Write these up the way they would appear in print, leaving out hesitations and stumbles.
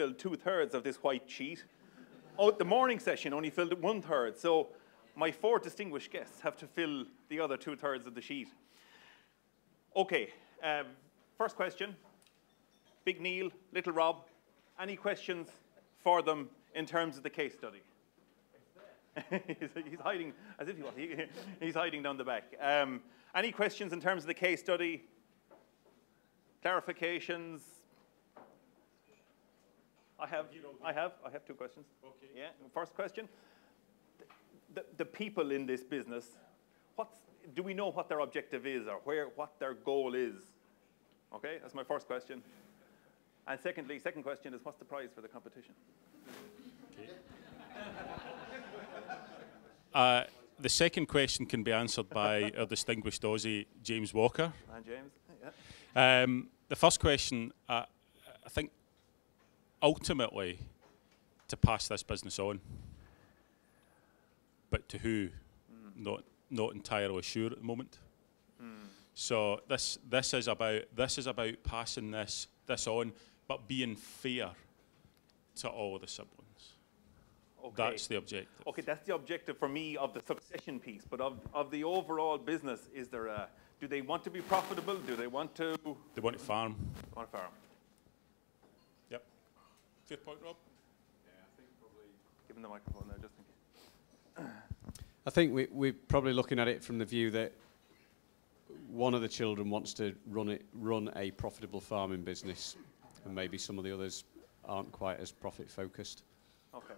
filled 2/3 of this white sheet. Oh, the morning session only filled 1/3. So my 4 distinguished guests have to fill the other 2/3 of the sheet. Okay, first question. Big Neil, Little Rob, any questions for them in terms of the case study? He's hiding, as if he's hiding down the back. Any questions in terms of the case study? Clarifications? I have 2 questions. Okay. Yeah. First question: the people in this business, do we know what their objective is, or what their goal is? Okay, that's my first question. And second question is, what's the prize for the competition? Okay. The second question can be answered by our distinguished Aussie, James Walker. And James, yeah. The first question, I think, ultimately, to pass this business on, but to who? Not entirely sure at the moment. So this is about passing this on, but being fair to all of the siblings. Okay. That's the objective. Okay, that's the objective for me of the succession piece. But of the overall business, is there do they want to be profitable? Do they want to? They want to farm. They want to farm. Yep. Fair point, Rob. Yeah, I think probably. Give him the microphone there, just in case. I think we're probably looking at it from the view that one of the children wants to run a profitable farming business, and maybe some of the others aren't quite as profit focused. Okay.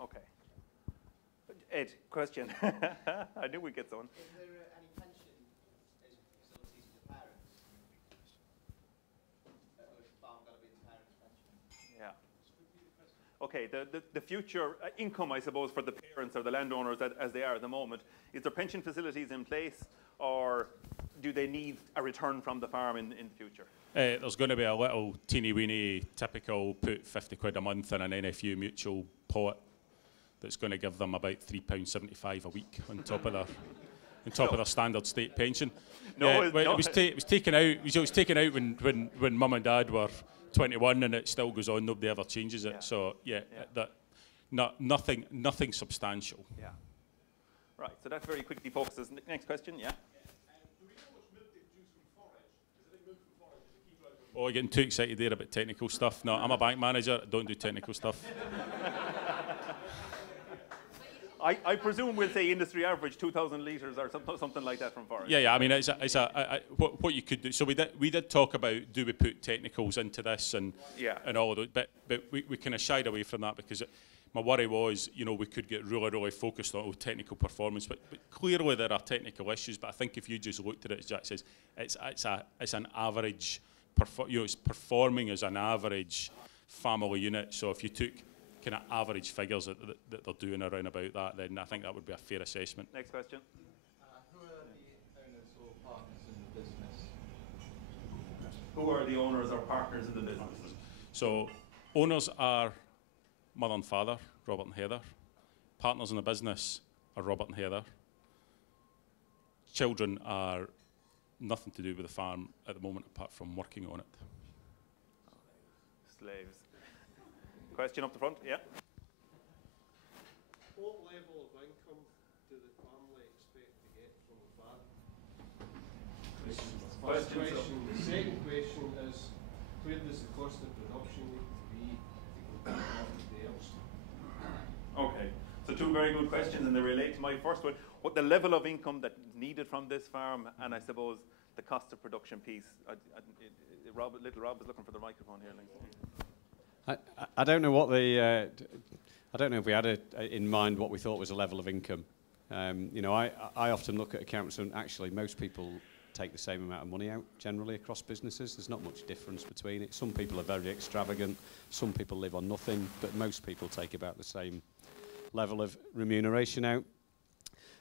Okay. Ed, question. I knew we'd get someone. Is there any pension facilities for the parents? Or is the farm got to be the parents' pension? Yeah. Okay, the future income, I suppose, for the parents or the landowners as they are at the moment, is there pension facilities in place, or do they need a return from the farm in the future? There's going to be a little teeny-weeny typical put 50 quid a month in an NFU mutual pot that's going to give them about £3.75 a week on top of their standard state pension. No, it was taken out. It was taken out when Mum and Dad were 21, and it still goes on. Nobody ever changes it. Yeah. So nothing substantial. Yeah. Right. So that very quickly focuses. Next question. Yeah. Oh, you're getting too excited there about technical stuff. No, I'm a bank manager. Don't do technical stuff. I presume we'll say industry average 2,000 litres or something like that from forage. Yeah. I mean, what you could do. So we did talk about, do we put technicals into this and all of those, but we kind of shied away from that because my worry was, we could get really focused on technical performance, but clearly there are technical issues. But I think if you just looked at it, as Jack says, it's an average. It's performing as an average family unit. So if you took kind of average figures that they're doing around about that, then I think that would be a fair assessment. Next question. Who are the owners or partners in the business? Who are the owners or partners in the business? So owners are mother and father, Robert and Heather. Partners in the business are Robert and Heather. Children are nothing to do with the farm at the moment apart from working on it. Slaves. Question up the front, yeah. What level of income do the family expect to get from the farm? This is the first question. The second question is, where does the cost of production need to be to compare with theirs? Okay, so 2 very good questions, and they relate to my first one. What the level of income that is needed from this farm, and I suppose the cost of production piece. Little Rob is looking for the microphone here. I don't know what I don't know if we had in mind what we thought was a level of income. I often look at accounts, and actually most people take the same amount of money out generally across businesses. There's not much difference between it. Some people are very extravagant, some people live on nothing, but most people take about the same level of remuneration out.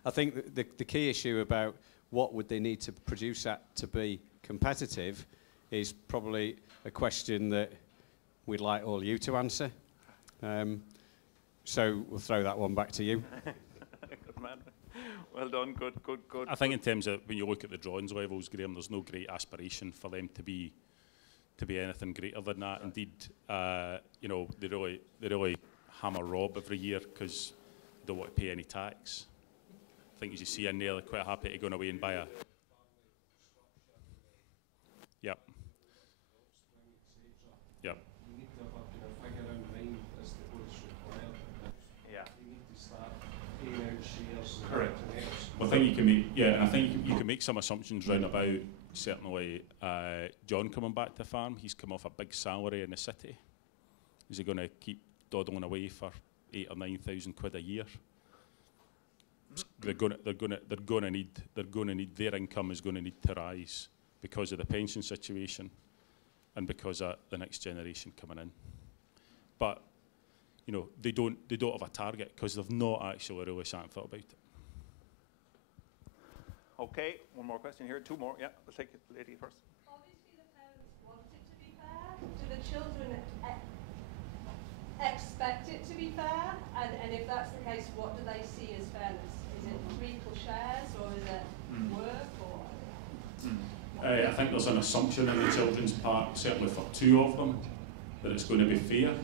I think the key issue about what would they need to produce at to be competitive is probably a question that we'd like all you to answer. So we'll throw that one back to you. Good man. Well done. Good. I think in terms of when you look at the drawings levels, Graham, there's no great aspiration for them to be to be anything greater than that. Indeed, you know, they really hammer Rob every year because they don't want to pay any tax. I think as you see in there, they're quite happy to go away and buy a. Yep. Yep. You need to have a kind of figure in mind as to what's required. Yeah. You need to start paying out shares. Correct. Well, I think you can make, yeah, and I think you can make some assumptions round about, certainly, John coming back to the farm. He's come off a big salary in the city. Is he going to keep dawdling away for 8,000 or 9,000 quid a year? They're going to need their income is going to need to rise because of the pension situation and because of the next generation coming in. But you know, they don't have a target because they've not actually really sat and thought about it. Okay, one more question here. Two more. Yeah, we'll take the lady first. Obviously, the parents want it to be fair. Do the children expect it to be fair? And if that's the case, what do they see as fairness? Is it 3 equal shares, or is it work, or? I think there's an assumption in the children's part, certainly for 2 of them, that it's going to be fair.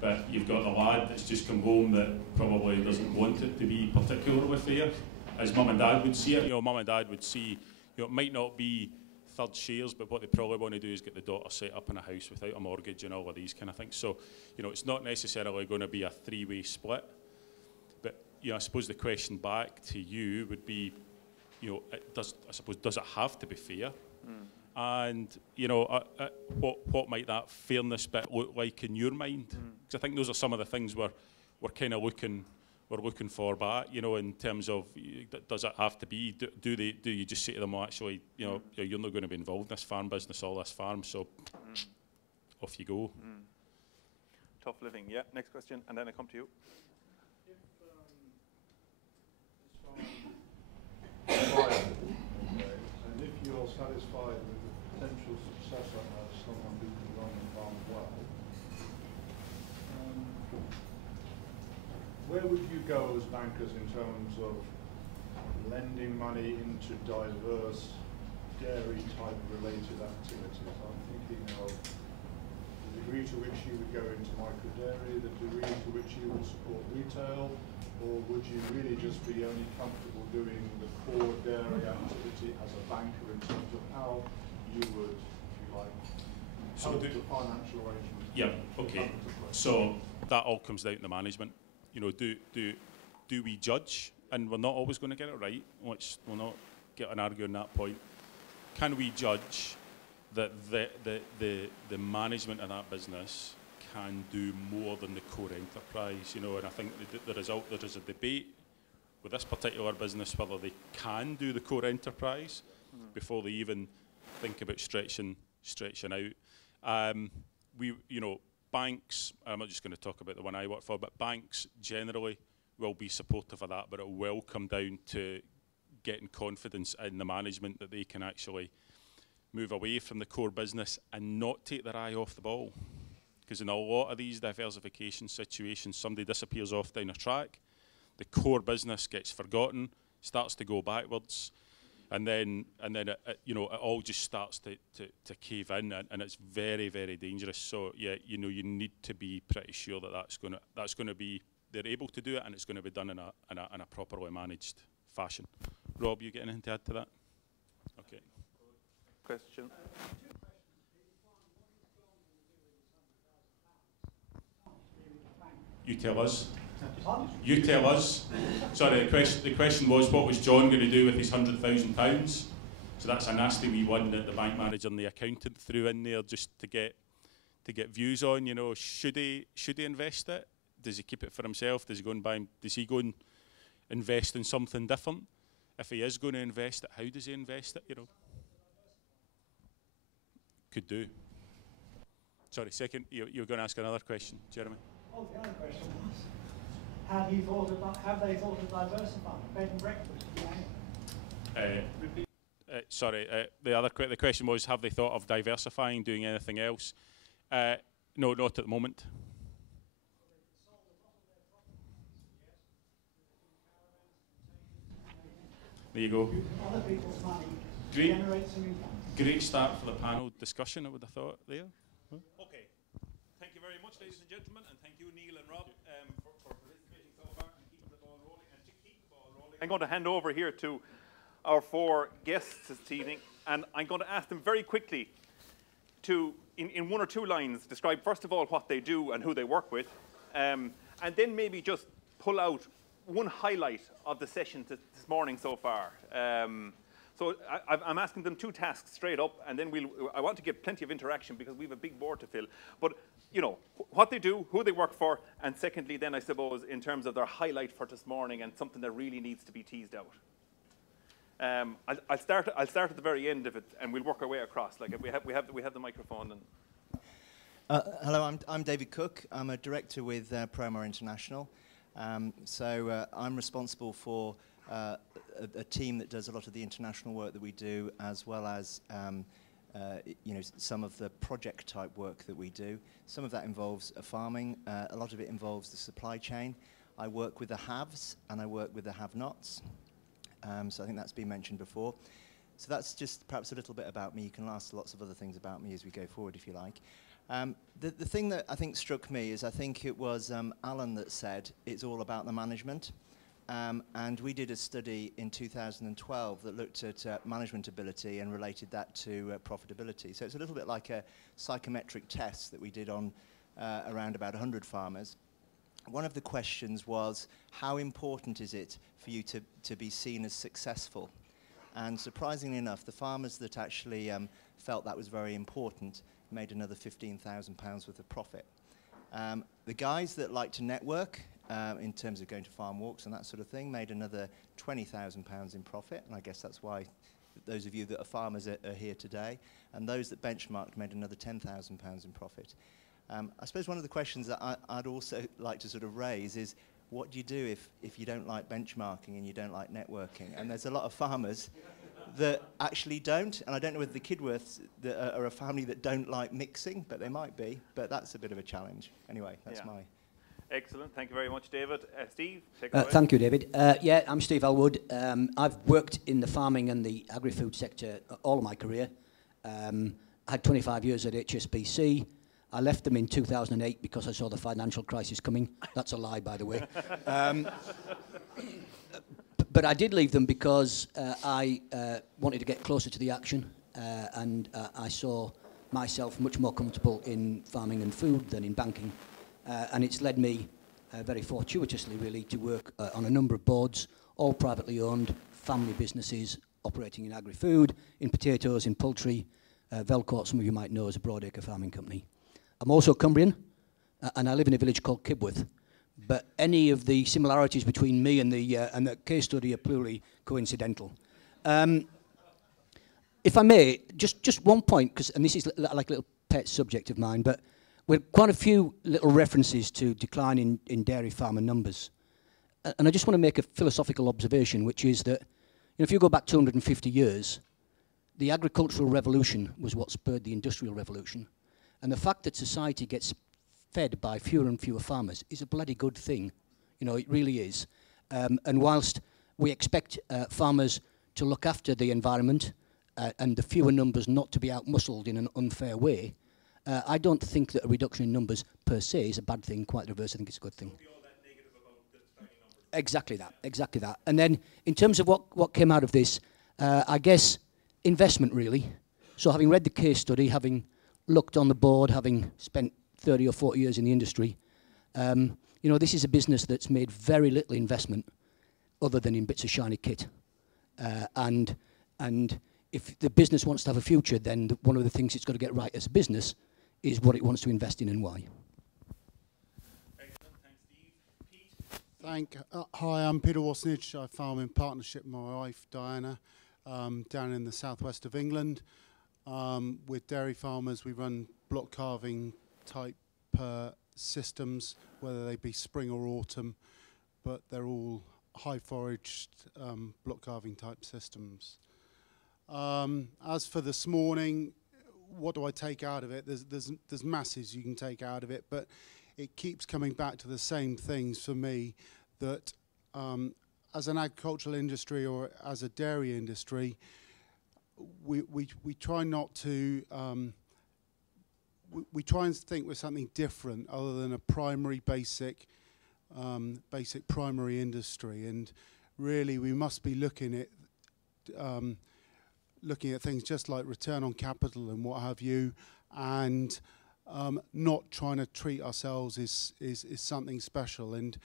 But you've got the lad that's just come home that probably doesn't want it to be particularly fair. As mum and dad would see it, you know, mum and dad would see, you know, it might not be third shares, but what they probably want to do is get the daughter set up in a house without a mortgage and all of these kind of things. So, you know, it's not necessarily going to be a 3-way split. But, you know, I suppose the question back to you would be, you know, does it have to be fair? And, you know, what might that fairness bit look like in your mind? Because I think those are some of the things we're kind of looking for back, you know, in terms of, does it have to be, do you just say to them, well, actually, you know, you're not going to be involved in this farm business, all this farm, so off you go. Tough living. Yeah, next question, and then I come to you. And if you're satisfied with the potential successor as someone who can run the farm well, where would you go as bankers in terms of lending money into diverse dairy-type related activities? I'm thinking of the degree to which you would go into micro-dairy, the degree to which you would support retail, or would you really just be only comfortable doing the core dairy activity as a banker in terms of how you would, if you like, help the financial arrangements? Yeah, okay. So that all comes down to the management. You know, do we judge? And we're not always going to get it right. We'll not get an argue on that point. Can we judge that the management of that business can do more than the core enterprise? You know, and I think there is a debate with this particular business whether they can do the core enterprise before they even think about stretching out. You know, banks, I'm not just going to talk about the one I work for, but banks generally will be supportive of that, but it will come down to getting confidence in the management that they can actually move away from the core business and not take their eye off the ball. Because in a lot of these diversification situations, somebody disappears off down a track, the core business gets forgotten, starts to go backwards, and then you know, it all just starts to cave in, and it's very, very dangerous. So yeah, you know, you need to be pretty sure that that's going to be, they're able to do it, and it's going to be done in a properly managed fashion. Rob, you got anything to add to that? Okay. Question. You tell us. You tell us. Sorry, the question was, what was John going to do with his £100,000? So that's a nasty wee one that the bank manager and the accountant threw in there just to get views on. You know, should he invest it? Does he keep it for himself? Does he go and buy? Does he go and invest in something different? If he is going to invest it, how does he invest it? You know, could do. Sorry, second. You were going to ask another question, Jeremy. Oh, the other question was, have they thought of diversifying? Bed and breakfast? Sorry, the question was, have they thought of diversifying, doing anything else? No, not at the moment. There you go. Other people's money Great. generate some income. great start for the panel discussion, I would have thought there. Okay. Thank you very much, ladies and gentlemen, and thank you, Neil and Rob, for participating so far and keeping the ball rolling. And to keep the ball rolling, I'm going to hand over here to our 4 guests this evening, and I'm going to ask them very quickly to, in 1 or 2 lines, describe first of all what they do and who they work with, and then maybe just pull out one highlight of the session this morning so far. So I'm asking them 2 tasks straight up, and then I want to get plenty of interaction because we have a big board to fill. But, you know, what they do, who they work for, and secondly then, I suppose, in terms of their highlight for this morning and something that really needs to be teased out. I'll start at the very end of it, and we'll work our way across. Like if we have the microphone. And hello, I'm David Cook. I'm a director with Promar International. So I'm responsible for a team that does a lot of the international work that we do, as well as you know, some of the project type work that we do. Some of that involves farming. A lot of it involves the supply chain. I work with the haves and I work with the have-nots. So I think that's been mentioned before. So that's just perhaps a little bit about me. You can ask lots of other things about me as we go forward, if you like. The thing that I think struck me is I think it was Alan that said it's all about the management. And we did a study in 2012 that looked at management ability and related that to profitability. So it's a little bit like a psychometric test that we did on around about 100 farmers. One of the questions was, how important is it for you to be seen as successful? And surprisingly enough, the farmers that actually felt that was very important made another £15,000 worth of profit. The guys that like to network, in terms of going to farm walks and that sort of thing, made another £20,000 in profit, and I guess that's why those of you that are farmers are here today. And those that benchmarked made another £10,000 in profit. I suppose one of the questions that I'd also like to sort of raise is, what do you do if you don't like benchmarking and you don't like networking? And there's a lot of farmers that actually don't, and I don't know whether the Kidworths are a family that don't like mixing, but they might be, but that's a bit of a challenge. Anyway, that's my... Excellent. Thank you very much, David. Steve, take it away. Thank you, David. Yeah, I'm Steve Elwood. I've worked in the farming and the agri-food sector all of my career. I had 25 years at HSBC. I left them in 2008 because I saw the financial crisis coming. That's a lie, by the way. But I did leave them because I wanted to get closer to the action, and I saw myself much more comfortable in farming and food than in banking. And it's led me, very fortuitously really, to work on a number of boards, all privately owned, family businesses operating in agri-food, in potatoes, in poultry. Velcourt, some of you might know, is a broadacre farming company. I'm also Cumbrian, and I live in a village called Kidworth. But any of the similarities between me and the case study are purely coincidental. If I may, just one point, and this is like a little pet subject of mine, but with quite a few little references to decline in dairy farmer numbers. And I just want to make a philosophical observation, which is that, you know, if you go back 250 years, the agricultural revolution was what spurred the industrial revolution. And the fact that society gets fed by fewer and fewer farmers is a bloody good thing. You know, it really is. And whilst we expect farmers to look after the environment and the fewer numbers not to be out-muscled in an unfair way, I don't think that a reduction in numbers per se is a bad thing. Quite the reverse, I think it's a good thing. Exactly that. And then in terms of what came out of this, I guess investment really. So having read the case study, having looked on the board, having spent 30 or 40 years in the industry, you know, this is a business that's made very little investment other than in bits of shiny kit. And if the business wants to have a future, then one of the things it's got to get right as a business is what it wants to invest in and why. Excellent. Thanks, Steve. Pete? Hi, I'm Peter Wasnich. I farm in partnership with my wife, Diana, down in the southwest of England. With dairy farmers, we run block carving type systems, whether they be spring or autumn, but they're all high foraged block carving type systems. As for this morning, what do I take out of it? There's masses you can take out of it, but it keeps coming back to the same things for me, that as an agricultural industry or as a dairy industry, we try not to. We try and think with something different other than a primary basic primary industry, and really we must be looking at things just like return on capital and what have you, and not trying to treat ourselves as something special. And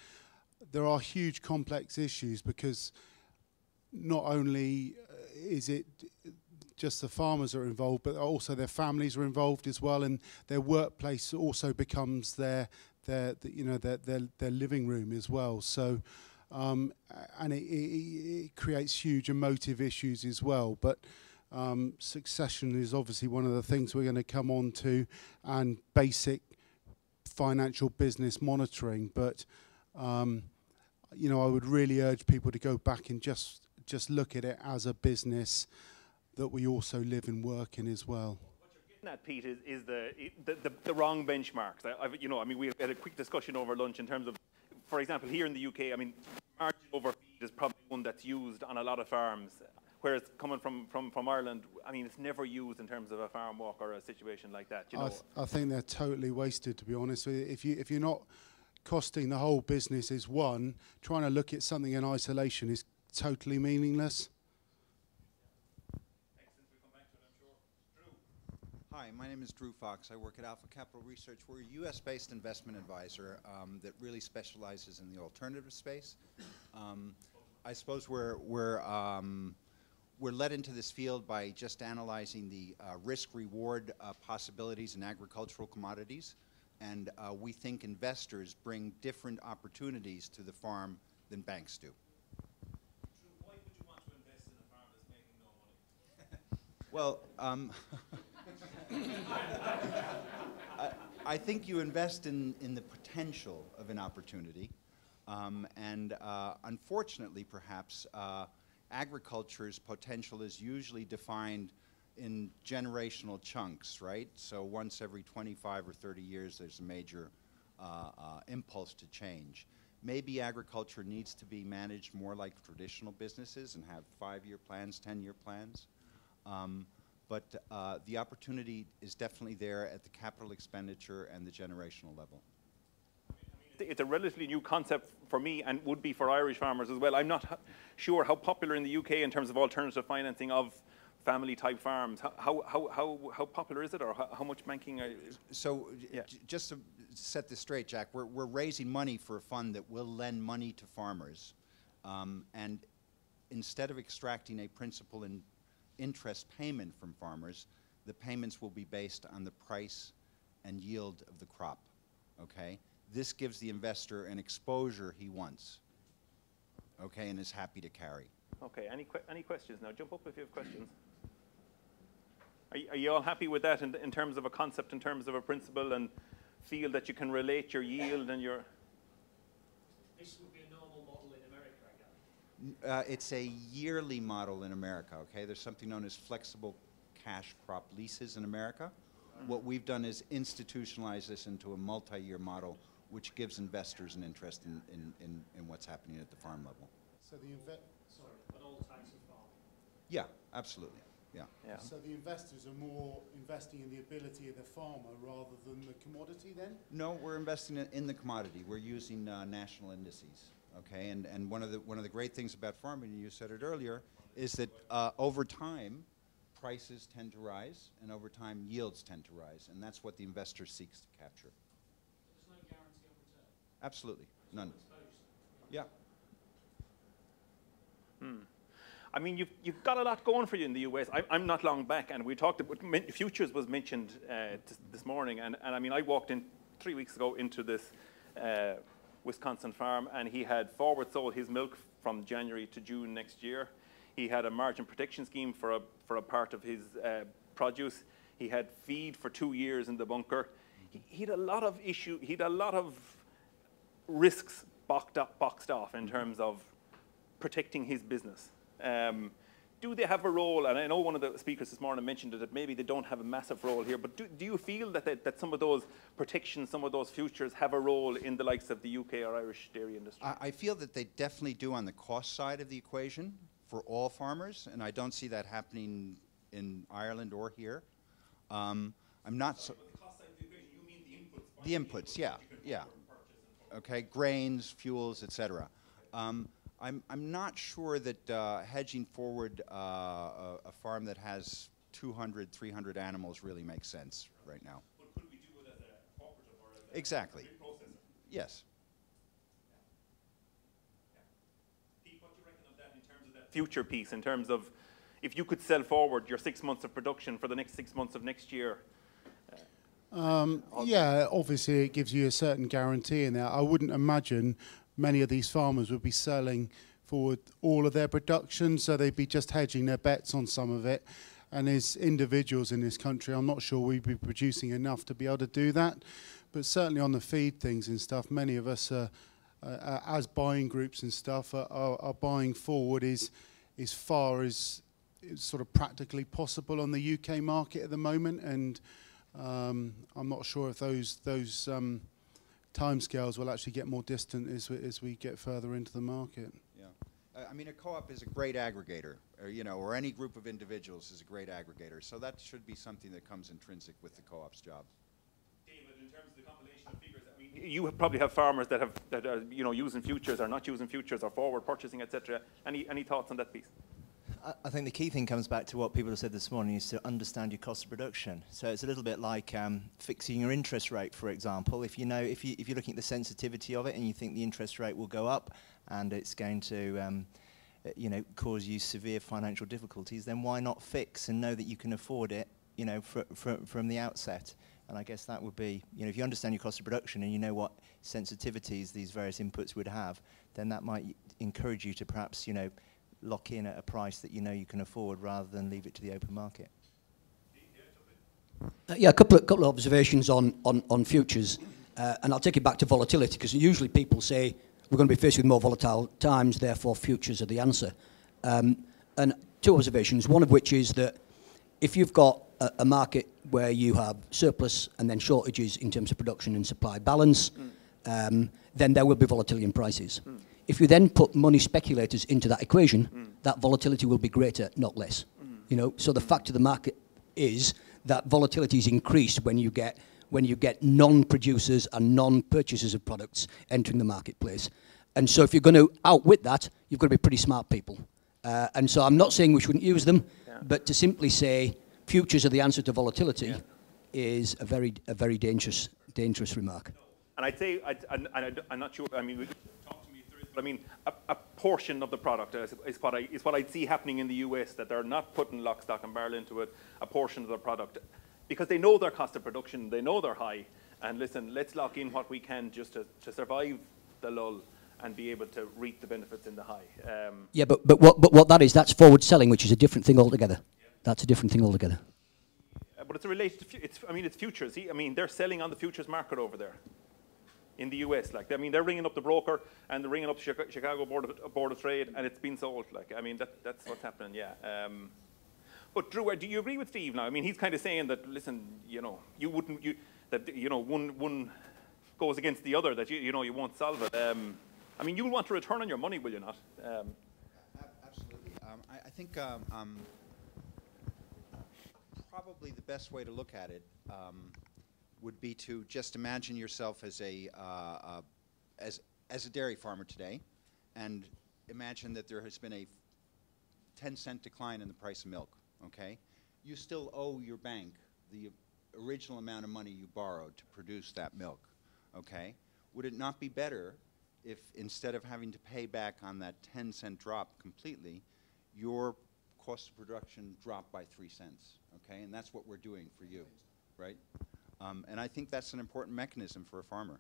there are huge complex issues, because not only is it just the farmers are involved, but also their families are involved as well, and their workplace also becomes their living room as well. So, and it creates huge emotive issues as well. But succession is obviously one of the things we're going to come on to, and basic financial business monitoring. But you know, I would really urge people to go back and just look at it as a business that we also live and work in as well. What you're getting at, Pete, is the wrong benchmarks. We had a quick discussion over lunch in terms of, for example, here in the UK, I mean, margin over feed is probably one that's used on a lot of farms, whereas coming from Ireland, I mean, it's never used in terms of a farm walk or a situation like that. You know? I think they're totally wasted, to be honest. If you're not costing the whole business as one, trying to look at something in isolation is totally meaningless. Hi, my name is Drew Fox. I work at Alpha Capital Research. We're a US-based investment advisor that really specializes in the alternative space. I suppose we're led into this field by just analyzing the risk-reward possibilities in agricultural commodities, and we think investors bring different opportunities to the farm than banks do. Why would you want to invest in a farm that's making no money? Well, I think you invest in the potential of an opportunity, and unfortunately, perhaps, agriculture's potential is usually defined in generational chunks, right? So once every 25 or 30 years, there's a major impulse to change. Maybe agriculture needs to be managed more like traditional businesses and have 5-year plans, 10-year plans. But the opportunity is definitely there at the capital expenditure and the generational level. It's a relatively new concept for me, and would be for Irish farmers as well. I'm not sure how popular in the UK in terms of alternative financing of family-type farms. How popular is it, or how much banking? So, just to set this straight, Jack, we're raising money for a fund that will lend money to farmers, and instead of extracting a principal and interest payment from farmers, the payments will be based on the price and yield of the crop, okay? This gives the investor an exposure he wants, okay, and is happy to carry. Okay, any questions now? Jump up if you have questions. Are you all happy with that in terms of a concept, in terms of a principle, and feel that you can relate your yield and your... This would be a normal model in America, I gather. It's a yearly model in America, okay? There's something known as flexible cash crop leases in America. What we've done is institutionalize this into a multi-year model, which gives investors an interest in what's happening at the farm level. So sorry, but all types of farming. Yeah, absolutely. Yeah. So the investors are more investing in the ability of the farmer rather than the commodity then? No, we're investing in the commodity. We're using national indices, okay? And one of the great things about farming, and you said it earlier, is that over time, prices tend to rise, and over time, yields tend to rise, and that's what the investor seeks to capture. There's no guarantee of return? Absolutely, none. Yeah. I mean, you've got a lot going for you in the US. I'm not long back, and we talked about futures was mentioned this morning, and I mean, I walked in 3 weeks ago into this Wisconsin farm, and he had forward sold his milk from January to June next year. He had a margin protection scheme for a part of his produce. He had feed for 2 years in the bunker. He had a lot of risks boxed off in terms of protecting his business. Do they have a role? And I know one of the speakers this morning mentioned that maybe they don't have a massive role here, but do you feel that some of those protections, some of those futures have a role in the likes of the UK or Irish dairy industry? I feel that they definitely do on the cost side of the equation for all farmers, and I don't see that happening in Ireland or here. I'm not so. But the cost side of the equation, you mean the inputs? The inputs, yeah, yeah. Okay, grains, fuels, etc. I'm not sure that hedging forward a farm that has 200, 300 animals really makes sense right now. But could we do it as a cooperative or as a Exactly. processor? Yes. Pete, what do you reckon of that in terms of that future piece, in terms of if you could sell forward your 6 months of production for the next 6 months of next year? Yeah, obviously it gives you a certain guarantee in there. I wouldn't imagine many of these farmers would be selling forward all of their production, so they'd be just hedging their bets on some of it. And as individuals in this country, I'm not sure we'd be producing enough to be able to do that. But certainly on the feed things and stuff, many of us, as buying groups and stuff, are buying forward as far as it's sort of practically possible on the UK market at the moment. And I'm not sure if those timescales will actually get more distant as we get further into the market. Yeah, I mean, a co-op is a great aggregator, or any group of individuals is a great aggregator. So that should be something that comes intrinsic with the co-op's job. David, in terms of the compilation of figures, I mean, you probably have farmers that are using futures or not using futures or forward purchasing, etc. Any thoughts on that piece? I think the key thing comes back to what people have said this morning, is to understand your cost of production. So it's a little bit like fixing your interest rate, for example. If you're looking at the sensitivity of it and you think the interest rate will go up and it's going to cause you severe financial difficulties, then why not fix and know that you can afford it, from the outset? And I guess that would be, if you understand your cost of production and you know what sensitivities these various inputs would have, then that might encourage you to perhaps, lock in at a price that you can afford rather than leave it to the open market. Yeah, a couple of observations on futures, and I'll take it back to volatility, because usually people say we're going to be faced with more volatile times, therefore futures are the answer. And two observations, one of which is that if you've got a market where you have surplus and then shortages in terms of production and supply balance, then there will be volatility in prices. If you then put money speculators into that equation, that volatility will be greater, not less. So the fact of the market is that volatility is increased when you get non-producers and non-purchasers of products entering the marketplace. And so if you're going to outwit that, you've got to be pretty smart people. And so I'm not saying we shouldn't use them, but to simply say futures are the answer to volatility is a very dangerous remark. And I'd say, I'm not sure, I mean, talk to me if there is, but I mean, a portion of the product is what I'd see happening in the US, that they're not putting lock, stock and barrel into it, a portion of the product, because they know their cost of production, they know they're high, and listen, let's lock in what we can just to survive the lull and be able to reap the benefits in the high. Yeah, but what that is, that's forward selling, which is a different thing altogether. That's a different thing altogether. But it's related to, it's futures. I mean, they're selling on the futures market over there in the US. Like, I mean, they're ringing up the broker and they're ringing up Chicago Board of Trade, and it's been sold. Like, I mean, that's what's happening. Yeah. But Drew, do you agree with Steve now? I mean, he's kind of saying that, listen, one goes against the other, that you won't solve it. I mean, you'll want to return on your money, will you not? Absolutely. I think probably the best way to look at it would be to just imagine yourself as a dairy farmer today, and imagine that there has been a 10-cent decline in the price of milk. Okay, you still owe your bank the original amount of money you borrowed to produce that milk. Okay, would it not be better if, instead of having to pay back on that 10-cent drop completely, your cost of production dropped by 3 cents? Okay, and that's what we're doing for you, right? And I think that's an important mechanism for a farmer.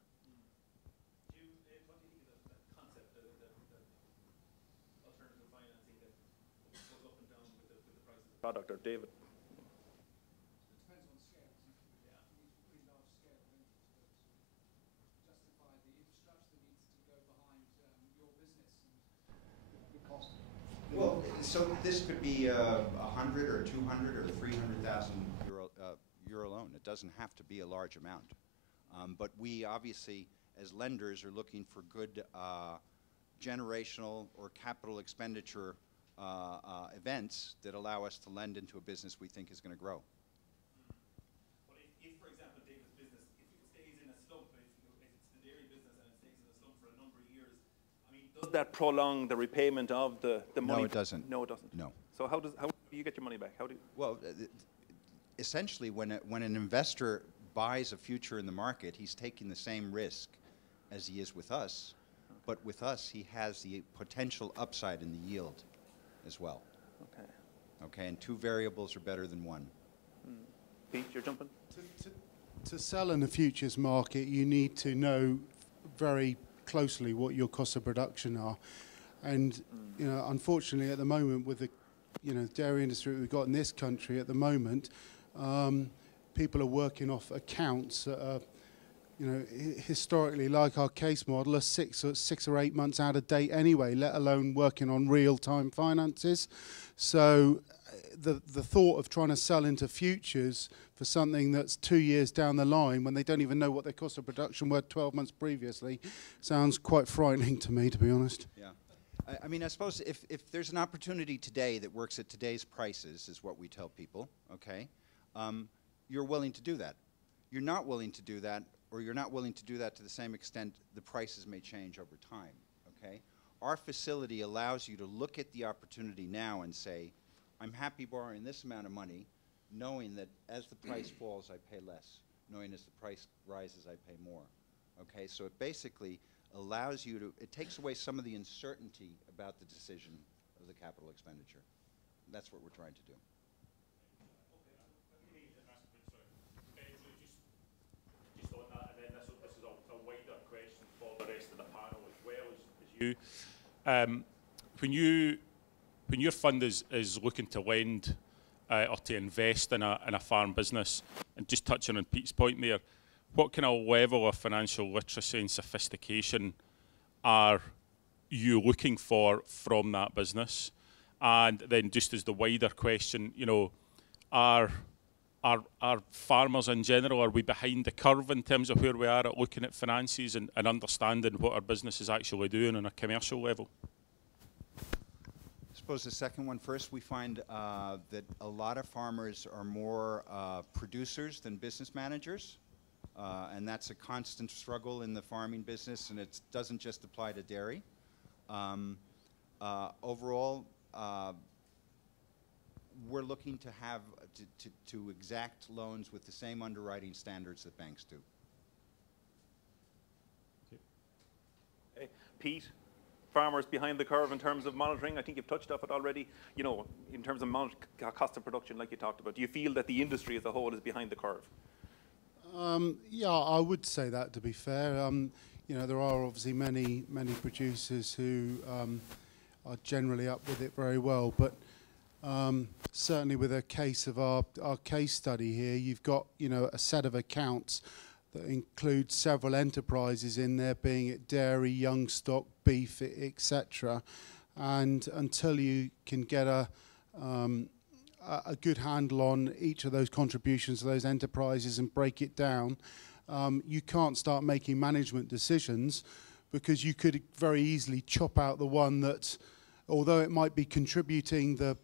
What do you think of that concept, the alternative financing that goes up and down with the price of the product, or David? Well, so this could be 100 or 200 or 300,000 euro loan. It doesn't have to be a large amount. But we obviously, as lenders, are looking for good generational or capital expenditure events that allow us to lend into a business we think is going to grow. But if, for example, David's business, if it stays in a slump, if it's the dairy business and it stays in a slump for a number of years, I mean, does that prolong the repayment of the money? No, it doesn't. No, it doesn't. No. So how do you get your money back? How do you? Well, essentially, when an investor buys a future in the market, he's taking the same risk as he is with us, but with us, he has the potential upside in the yield as well. Okay. Okay, and two variables are better than one. Pete, you're jumping? To sell in the futures market, you need to know very closely what your costs of production are. And, you know, unfortunately, at the moment, with the dairy industry we've got in this country at the moment, people are working off accounts that are, historically, like our case model, are 6 or 8 months out of date anyway, let alone working on real-time finances. So the thought of trying to sell into futures for something that's 2 years down the line when they don't even know what their cost of production were 12 months previously sounds quite frightening to me, to be honest. Yeah. I mean, I suppose if there's an opportunity today that works at today's prices, is what we tell people, okay, you're willing to do that. You're not willing to do that, or you're not willing to do that to the same extent the prices may change over time, okay? Our facility allows you to look at the opportunity now and say, I'm happy borrowing this amount of money, knowing that as the price falls, I pay less, knowing as the price rises, I pay more, okay? So it basically allows you to, it takes away some of the uncertainty about the decision of the capital expenditure. That's what we're trying to do. Just on that, and then this is a wider question for the rest of the panel as well as you. When your fund is looking to lend or to invest in a farm business, and just touching on Pete's point there, what kind of level of financial literacy and sophistication are you looking for from that business? And then just as the wider question, are farmers in general, are we behind the curve in terms of where we are at looking at finances and understanding what our business is actually doing on a commercial level? I suppose the second one first. We find that a lot of farmers are more producers than business managers. And that's a constant struggle in the farming business, and it doesn't just apply to dairy. Overall, we're looking to have to exact loans with the same underwriting standards that banks do. Okay. Pete, farmers behind the curve in terms of monitoring. I think you've touched up it already. In terms of cost of production, like you talked about, do you feel that the industry as a whole is behind the curve? Yeah, I would say that, to be fair. There are obviously many producers who are generally up with it very well, but certainly with a case of our case study here, you've got a set of accounts that include several enterprises in there, being it dairy, young stock, beef, etc. And until you can get a good handle on each of those contributions to those enterprises and break it down, you can't start making management decisions, because you could very easily chop out the one that, although it might be contributing the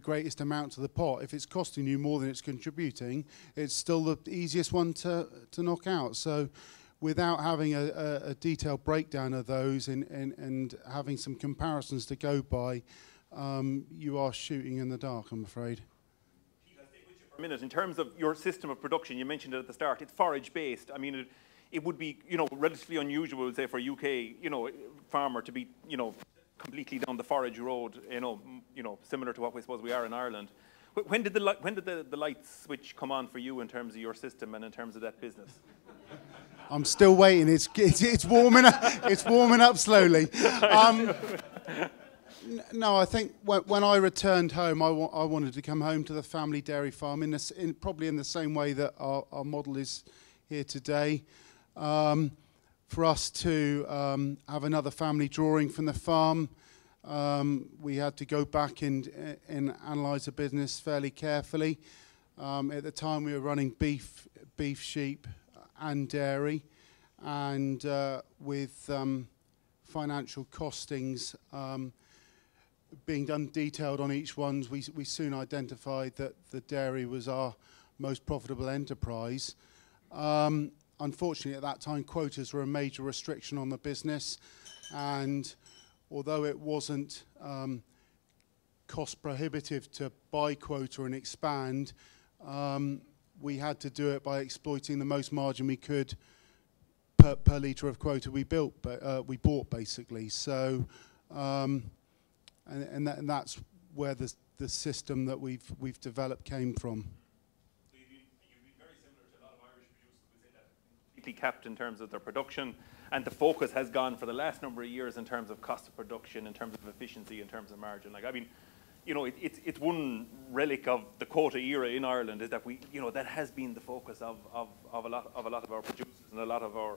greatest amount to the pot, if it's costing you more than it's contributing, it's still the easiest one to knock out. So without having a detailed breakdown of those and having some comparisons to go by, you are shooting in the dark, I'm afraid. Pete, I'll stay with you for a minute. In terms of your system of production, you mentioned it at the start, it's forage-based. I mean, it would be, relatively unusual, say, for a UK, farmer to be, completely down the forage road, similar to what we suppose we are in Ireland. When did the light switch come on for you in terms of your system and in terms of that business? I'm still waiting. It's warming up. It's warming up slowly. No, I think when I returned home, I wanted to come home to the family dairy farm probably in the same way that our model is here today. For us to have another family drawing from the farm, we had to go back and analyse the business fairly carefully. At the time, we were running beef, sheep, and dairy, and with financial costings, being done detailed on each one, we soon identified that the dairy was our most profitable enterprise. Unfortunately, at that time, quotas were a major restriction on the business, and although it wasn't cost prohibitive to buy quota and expand, we had to do it by exploiting the most margin we could per litre of quota we bought basically. So, and that's where the system that we've developed came from. So you've been very similar to a lot of Irish producers who say that completely capped in terms of their production, and the focus has gone for the last number of years in terms of cost of production, in terms of efficiency, in terms of margin. Like, I mean, you know, it's one relic of the quota era in Ireland is that we, you know, that has been the focus of a lot of our producers and a lot of our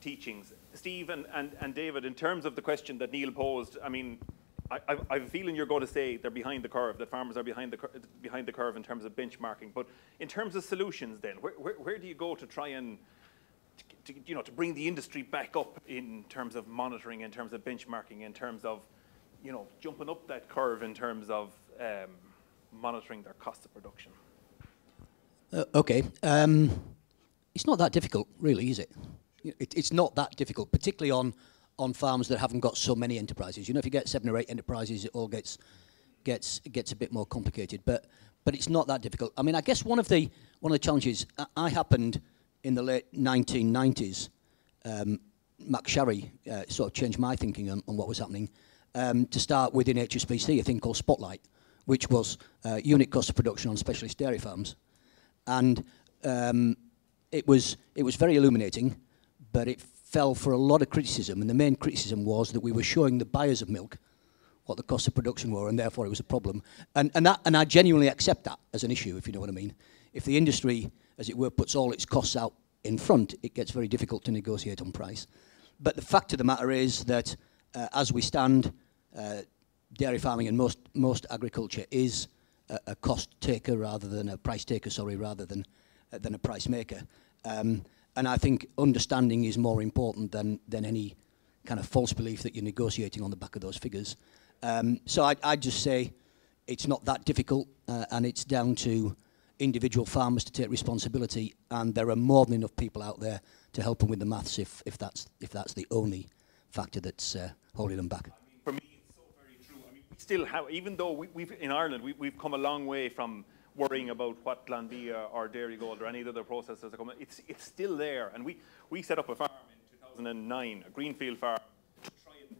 teachings. Steve and David, in terms of the question that Neil posed, I mean, I have a feeling you're going to say they're behind the curve, that farmers are behind the curve in terms of benchmarking. But in terms of solutions, then, where do you go to try and to bring the industry back up in terms of monitoring, in terms of benchmarking, in terms of, you know, jumping up that curve in terms of monitoring their cost of production? Okay. It's not that difficult, really, is it? It's not that difficult, particularly on farms that haven't got so many enterprises. You know, if you get 7 or 8 enterprises, it all gets a bit more complicated. But it's not that difficult. I mean, I guess one of the challenges I happened in the late 1990s. Mac Sharry sort of changed my thinking on what was happening. To start within HSBC, a thing called Spotlight, which was unit cost of production on specialist dairy farms, and it was very illuminating, but it fell for a lot of criticism, and the main criticism was that we were showing the buyers of milk what the costs of production were, and therefore it was a problem. And I genuinely accept that as an issue, if you know what I mean. If the industry, as it were, puts all its costs out in front, it gets very difficult to negotiate on price. But the fact of the matter is that as we stand, dairy farming and most agriculture is a cost taker rather than a price taker, rather than a price maker. And I think understanding is more important than any kind of false belief that you're negotiating on the back of those figures. So I'd just say it's not that difficult, and it's down to individual farmers to take responsibility, and there are more than enough people out there to help them with the maths if that's the only factor that's holding them back. I mean, for me, it's so very true. I mean, we still have, even though we've in Ireland, we've come a long way from worrying about what Glanbia or Dairygold or any of the other processors are coming. It's still there, and we set up a farm in 2009, a greenfield farm, to try and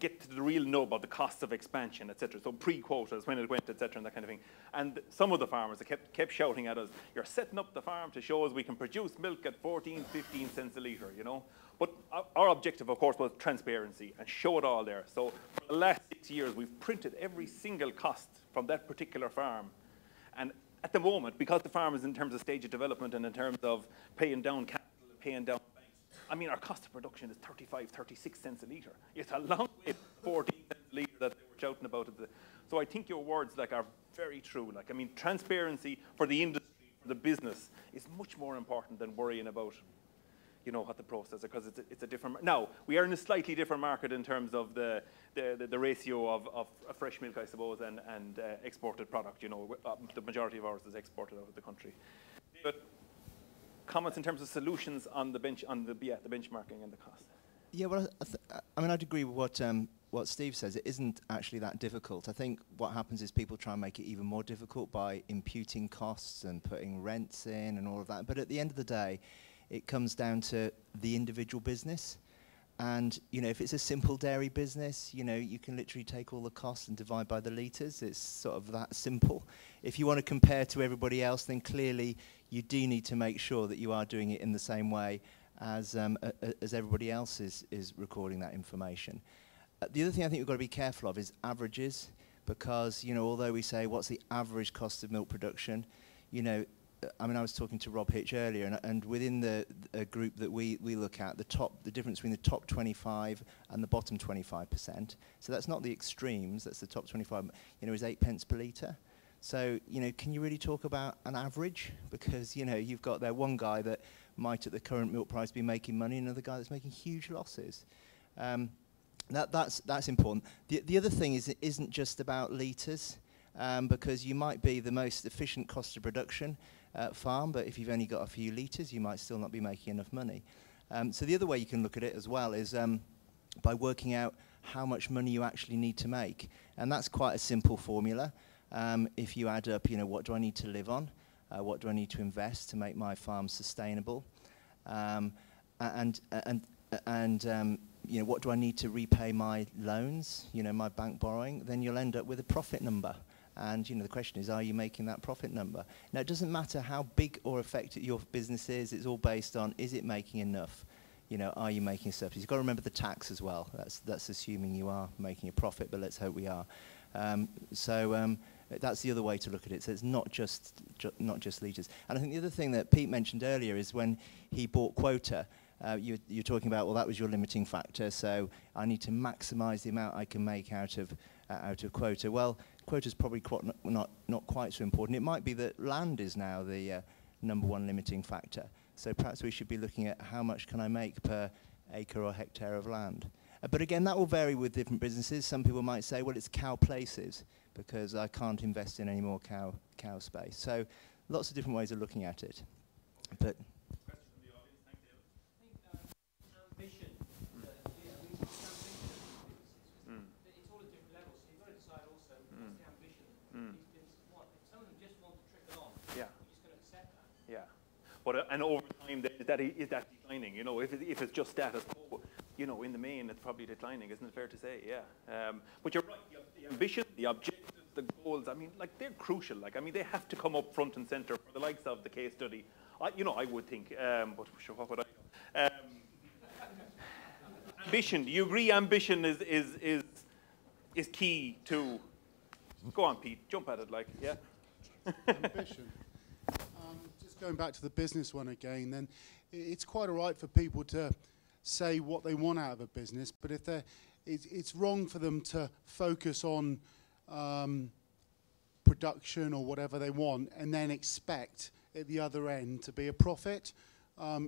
get to the real nub of the cost of expansion, etc. So pre-quotas, when it went, etc., and that kind of thing. And some of the farmers kept shouting at us, "You're setting up the farm to show us we can produce milk at 14, 15 cents a litre," you know. But our objective, of course, was transparency and show it all there. So for the last 6 years, we've printed every single cost from that particular farm. And at the moment, because the farm is in terms of stage of development and in terms of paying down capital and paying down banks, I mean, our cost of production is 35, 36 cents a litre. It's a long way from 14 cents a litre that they were shouting about. So I think your words are very true. I mean, transparency for the industry, for the business, is much more important than worrying about, you know, what the process is, because it's a different. Now we are in a slightly different market in terms of the ratio of fresh milk, I suppose, and exported product. You know, the majority of ours is exported out of the country. But comments in terms of solutions on the benchmarking and the cost. Yeah, well, I mean, I'd agree with what Steve says. It isn't actually that difficult. I think what happens is people try and make it even more difficult by imputing costs and putting rents in and all of that. But at the end of the day, it comes down to the individual business. And, you know, if it's a simple dairy business, you know, you can literally take all the costs and divide by the litres. It's sort of that simple. If you want to compare to everybody else, then clearly you do need to make sure that you are doing it in the same way as everybody else is recording that information. The other thing I think we've got to be careful of is averages, because, you know, although we say what's the average cost of milk production, you know, I mean, I was talking to Rob Hitch earlier, and within the group that we look at, the difference between the top 25 and the bottom 25%, so that's not the extremes, that's the top 25, you know, is 8 pence per litre. So, you know, can you really talk about an average? Because, you know, you've got there one guy that might at the current milk price be making money, another guy that's making huge losses. That's important. The other thing is it isn't just about litres, because you might be the most efficient cost of production farm, but if you've only got a few litres, you might still not be making enough money. So the other way you can look at it as well is by working out how much money you actually need to make, and that's quite a simple formula. If you add up, what do I need to live on? What do I need to invest to make my farm sustainable? What do I need to repay my loans, my bank borrowing? Then you'll end up with a profit number. And the question is, are you making that profit number? Now, it doesn't matter how big or effective your business is. It's all based on, is it making enough? Are you making surplus? You've got to remember the tax as well. That's assuming you are making a profit, but let's hope we are. That's the other way to look at it. So it's not just litres. And I think the other thing that Pete mentioned earlier is when he bought quota, you're talking about, well, that was your limiting factor, so I need to maximise the amount I can make out of quota. Well, quota's probably not quite so important. It might be that land is now the #1 limiting factor. So perhaps we should be looking at how much can I make per acre or hectare of land. But again, that will vary with different businesses. Some people might say, well, it's cow places because I can't invest in any more cow space. So lots of different ways of looking at it. But and over time, is that declining? If it's just status quo, in the main, it's probably declining, isn't it fair to say? Yeah. But you're right. The ambition, the objectives, the goals. They're crucial. They have to come up front and centre for the likes of the case study. I would think. But sure, what would I? Ambition. Do you agree? Ambition is key to. Go on, Pete. Jump at it. Yeah. Ambition. Going back to the business one again, then it's quite all right for people to say what they want out of a business, but if it's wrong for them to focus on production or whatever they want and then expect at the other end to be a profit.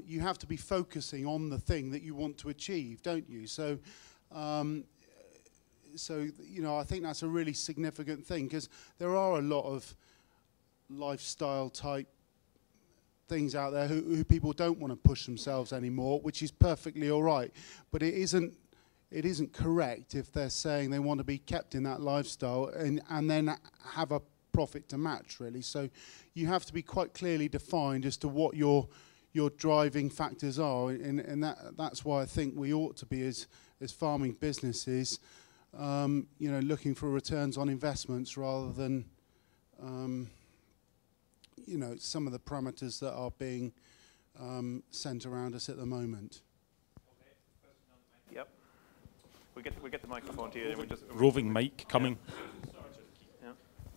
You have to be focusing on the thing that you want to achieve, don't you? So I think that's a really significant thing, because there are a lot of lifestyle type things out there who people don't want to push themselves anymore, which is perfectly all right. But it isn't correct if they're saying they want to be kept in that lifestyle and then have a profit to match, really. So you have to be quite clearly defined as to what your driving factors are, and that's why I think we ought to be as farming businesses, looking for returns on investments rather than some of the parameters that are being sent around us at the moment. Yep. We get the microphone to you. Roving mic coming. Yeah.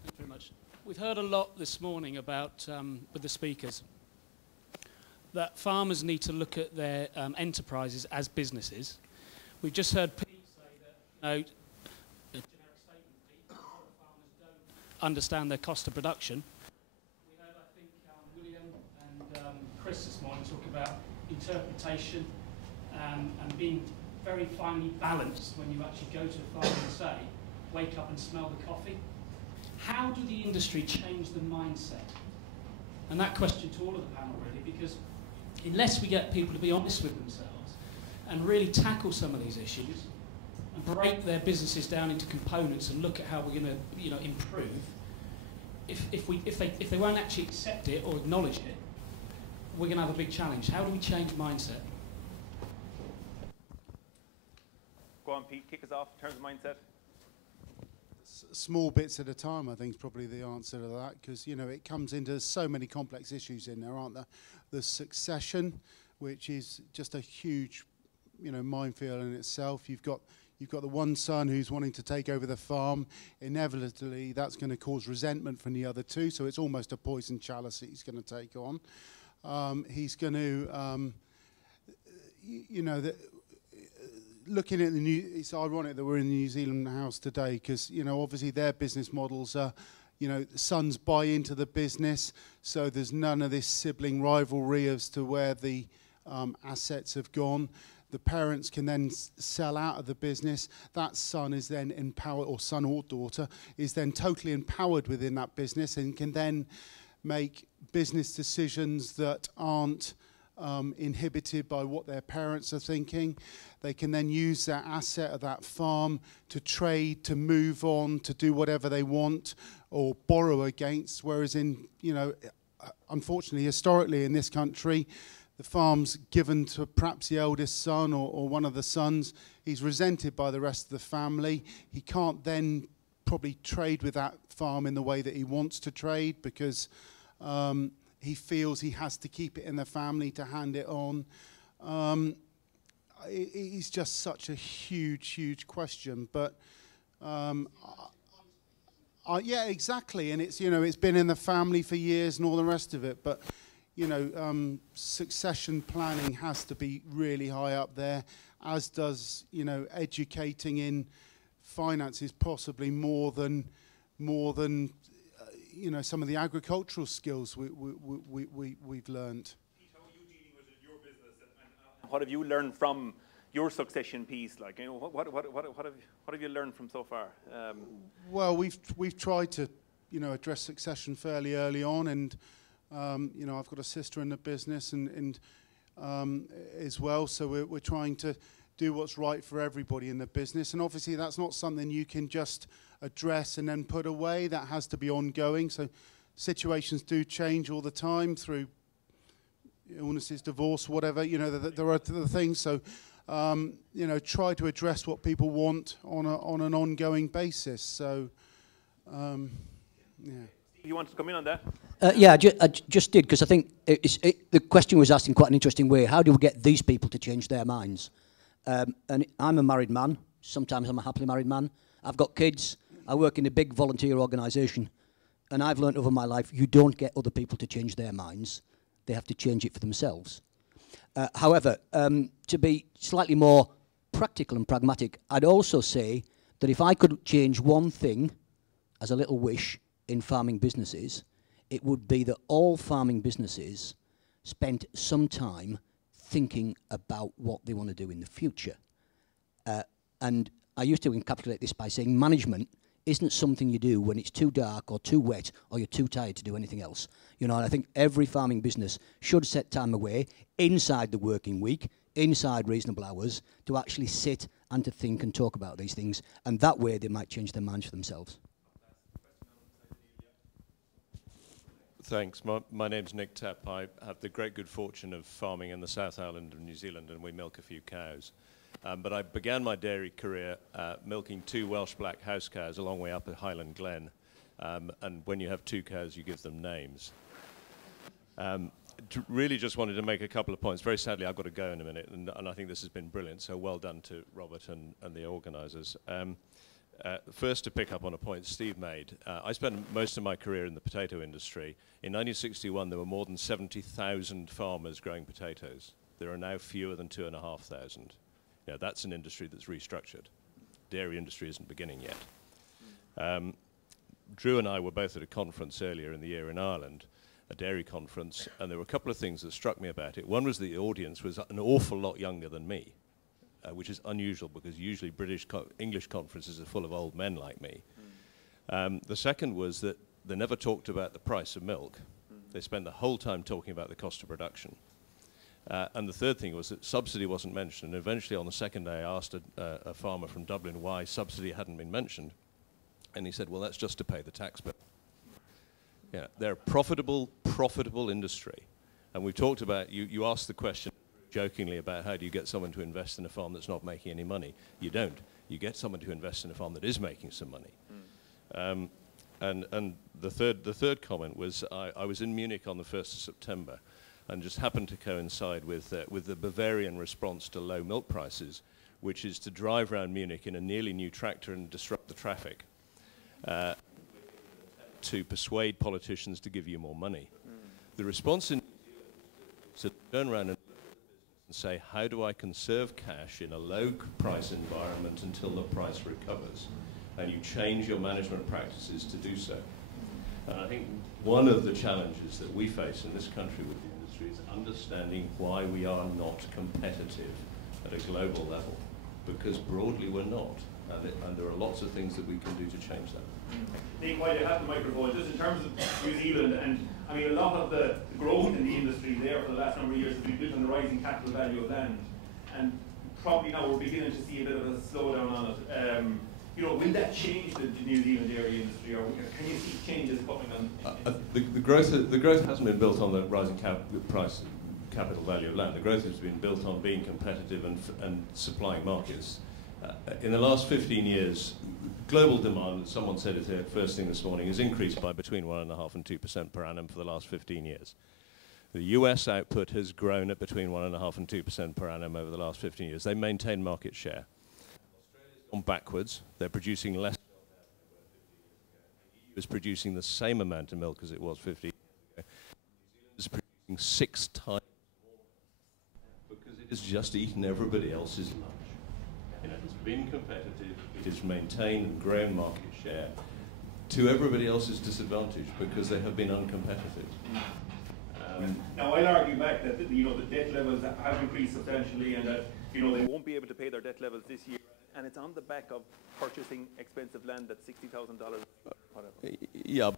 Thanks very much. We've heard a lot this morning about, with the speakers, that farmers need to look at their enterprises as businesses. We've just heard Pete say that, a generic statement, Pete, a lot of farmers don't understand their cost of production. Chris this morning talk about interpretation and being very finely balanced when you actually go to a farm and say, wake up and smell the coffee. How do the industry change the mindset? And that question to all of the panel, really, because unless we get people to be honest with themselves and really tackle some of these issues and break their businesses down into components and look at how we're going to improve, if they won't actually accept it or acknowledge it, we're going to have a big challenge. How do we change mindset? Go on, Pete, kick us off in terms of mindset. Small bits at a time, I think, is probably the answer to that, because it comes into so many complex issues in there, aren't there? The succession, which is just a huge, minefield in itself. You've got the one son who's wanting to take over the farm. Inevitably, that's going to cause resentment from the other two, so it's almost a poison chalice that he's going to take on. He's going to, looking at it's ironic that we're in the New Zealand House today, because, obviously their business models are, sons buy into the business, so there's none of this sibling rivalry as to where the assets have gone. the parents can then sell out of the business. That son is then empowered, or son or daughter, is then totally empowered within that business and can then make business decisions that aren't inhibited by what their parents are thinking. They can then use that asset of that farm to trade, to move on, to do whatever they want or borrow against. Whereas in, unfortunately, historically in this country, the farm's given to perhaps the eldest son or one of the sons. He's resented by the rest of the family. He can't then probably trade with that farm in the way that he wants to trade because he feels he has to keep it in the family to hand it on. It's just such a huge question. But yeah, exactly. And it's it's been in the family for years and all the rest of it. But succession planning has to be really high up there, as does educating in finances possibly more than some of the agricultural skills we've learned. How are you dealing with it in your business, and what have you learned from your succession piece? Like, what have you learned from so far? Well, we've tried to address succession fairly early on, and I've got a sister in the business and as well, so we're trying to do what's right for everybody in the business. And obviously that's not something you can just address and then put away. That has to be ongoing. So situations do change all the time through illnesses, divorce, whatever, there are other things. So, try to address what people want on an ongoing basis. So, yeah. You want to come in on that? Yeah, I just did, because I think the question was asked in quite an interesting way. How do we get these people to change their minds? And I'm a married man. Sometimes I'm a happily married man. I've got kids. I work in a big volunteer organisation. And I've learned over my life, you don't get other people to change their minds. They have to change it for themselves. However, to be slightly more practical and pragmatic, I'd also say that if I could change one thing as a little wish in farming businesses, it would be that all farming businesses spent some time thinking about what they want to do in the future. And I used to encapsulate this by saying management isn't something you do when it's too dark or too wet or you're too tired to do anything else. And I think every farming business should set time away inside the working week, inside reasonable hours, to actually sit and to think and talk about these things. And that way they might change their minds for themselves. Thanks. My name's Nick Tapp. I have the great good fortune of farming in the South Island of New Zealand, and we milk a few cows. But I began my dairy career milking 2 Welsh black house cows a long way up at Highland Glen. And when you have 2 cows, you give them names. Really just wanted to make a couple of points. Very sadly, I've got to go in a minute, and I think this has been brilliant, so well done to Robert and the organisers. First, to pick up on a point Steve made, I spent most of my career in the potato industry. In 1961, there were more than 70,000 farmers growing potatoes. There are now fewer than 2,500. That's an industry that's restructured. Dairy industry isn't beginning yet. Drew and I were both at a conference earlier in the year in Ireland, a dairy conference, and there were a couple of things that struck me about it. One was the audience was an awful lot younger than me, which is unusual because usually English conferences are full of old men like me. The second was that they never talked about the price of milk. They spent the whole time talking about the cost of production. And the third thing was that subsidy wasn't mentioned. And eventually on the second day I asked a farmer from Dublin why subsidy hadn't been mentioned. And he said, well, that's just to pay the tax bill. Yeah, they're a profitable industry. And we've talked about, you asked the question jokingly about how do you get someone to invest in a farm that's not making any money. You don't. You get someone to invest in a farm that is making some money. And the third comment was I was in Munich on the 1st of September and just happened to coincide with the Bavarian response to low milk prices, which is to drive around Munich in a nearly new tractor and disrupt the traffic to persuade politicians to give you more money. The response in is to turn around and say, how do I conserve cash in a low price environment until the price recovers? And you change your management practices to do so. And I think one of the challenges that we face in this country with the industry is understanding why we are not competitive at a global level, because broadly we're not. And there are lots of things that we can do to change that. Nick, while you have the microphone, just in terms of New Zealand, and I mean, a lot of the growth in the industry there for the last number of years has been built on the rising capital value of land. And probably now we're beginning to see a bit of a slowdown on it. You know, will that change the New Zealand dairy industry, or can you see changes coming on? The growth hasn't been built on the rising capital value of land. The growth has been built on being competitive and supplying markets. In the last 15 years, global demand, someone said it here first thing this morning, has increased by between 1.5% and 2% per annum for the last 15 years. The US output has grown at between 1.5% and 2% per annum over the last 15 years. They maintain market share. Australia's gone backwards. They're producing less milk than they were 15 years ago. The EU is producing the same amount of milk as it was 15 years ago. New Zealand is producing 6 times more because it has just eaten everybody else's lunch. It has been competitive, it has maintained and grown market share to everybody else's disadvantage because they have been uncompetitive. Now I'll argue back that the debt levels have increased substantially, and that they won't be able to pay their debt levels this year, and it's on the back of purchasing expensive land at $60,000, whatever. Yeah,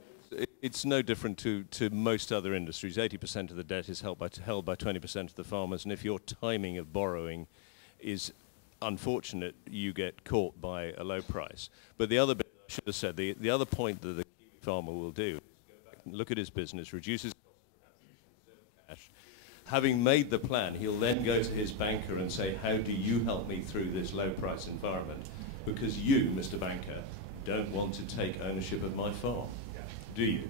it's no different to most other industries. 80% of the debt is held by 20% of the farmers, and if your timing of borrowing is unfortunate, you get caught by a low price. But the other bit I should have said, the other point that the Kiwi farmer will do is go back and look at his business, reduce his cash. Having made the plan, he'll then go to his banker and say, how do you help me through this low price environment? Because you, Mr. Banker, don't want to take ownership of my farm, do you?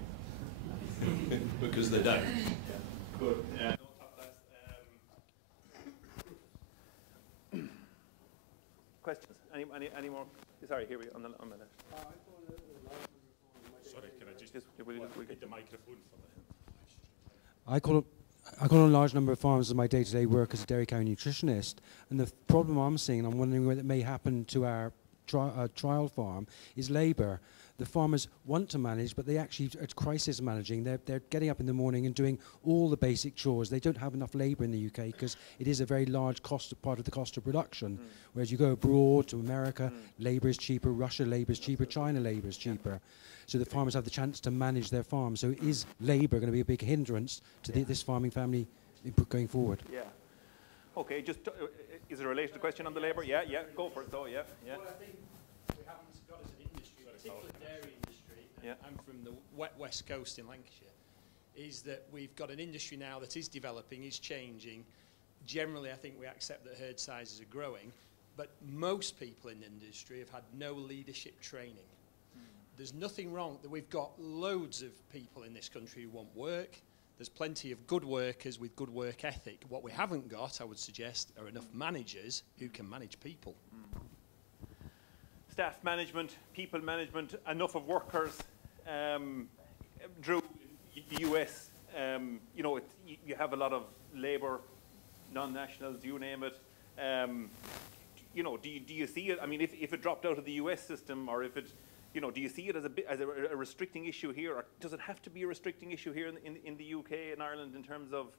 Because they don't. Good. Questions? Any more? Sorry, here we on the left. Sorry, can I just get the microphone for that? I call on a large number of farmers in my day-to-day work as a dairy cow nutritionist, and the problem I'm seeing, and I'm wondering whether it may happen to our trial farm, is labour. The farmers want to manage, but they actually are crisis managing. They're getting up in the morning and doing all the basic chores. They don't have enough labour in the UK because it is a very large part of the cost of production. Whereas you go abroad to America, labour is cheaper, Russia labour is cheaper, China labour is cheaper. So the farmers have the chance to manage their farm. So is labour going to be a big hindrance to this farming family going forward? Yeah. Okay, just is it a related question on the labour? Yeah, go for it. So, yeah. Well, I think we haven't got as an industry, particularly the dairy industry, I'm from the west coast in Lancashire, is that we've got an industry now that is developing, is changing. Generally, I think we accept that herd sizes are growing, but most people in the industry have had no leadership training. There's nothing wrong that we've got loads of people in this country who want work. There's plenty of good workers with good work ethic. What we haven't got, I would suggest, are enough managers who can manage people. Staff management, people management, enough of workers. Drew, the US, you have a lot of labour, non-nationals, you name it. Do you see it? I mean, if it dropped out of the US system, or if it, do you see it as a restricting issue here, or does it have to be a restricting issue here in the UK and Ireland in terms of?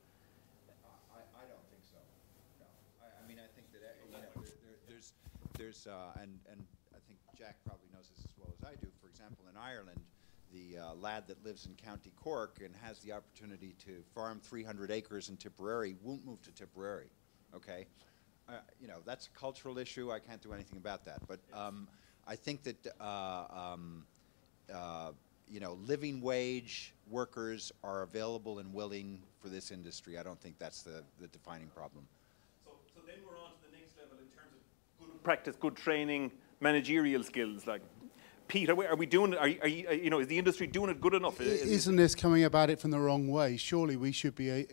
I don't think so. No, I mean, I think that there's and I think Jack probably knows this as well as I do. For example, in Ireland, the lad that lives in County Cork and has the opportunity to farm 300 acres in Tipperary won't move to Tipperary. Okay, that's a cultural issue. I can't do anything about that, but. I think that living wage workers are available and willing for this industry. I don't think that's the defining problem. So then we're on to the next level in terms of good practice, good training, managerial skills. Like, Pete, are we doing? Is the industry doing it good enough? Isn't this coming about it from the wrong way? Surely we should be,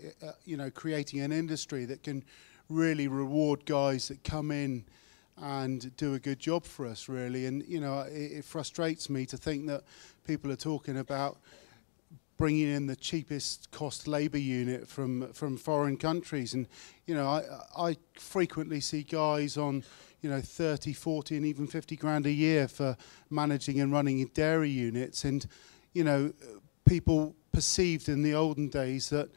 creating an industry that can really reward guys that come in and do a good job for us, really. And it frustrates me to think that people are talking about bringing in the cheapest cost labour unit from foreign countries. And I frequently see guys on 30, 40 and even 50 grand a year for managing and running dairy units. And people perceived in the olden days that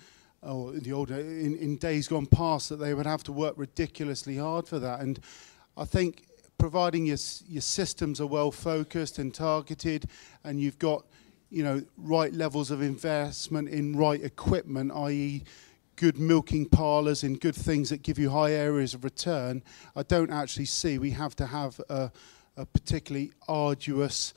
or in days gone past, that they would have to work ridiculously hard for that. And I think providing your systems are well focused and targeted, and you've got right levels of investment in right equipment, i.e. good milking parlours and good things that give you high areas of return, I don't actually see we have to have a particularly arduous,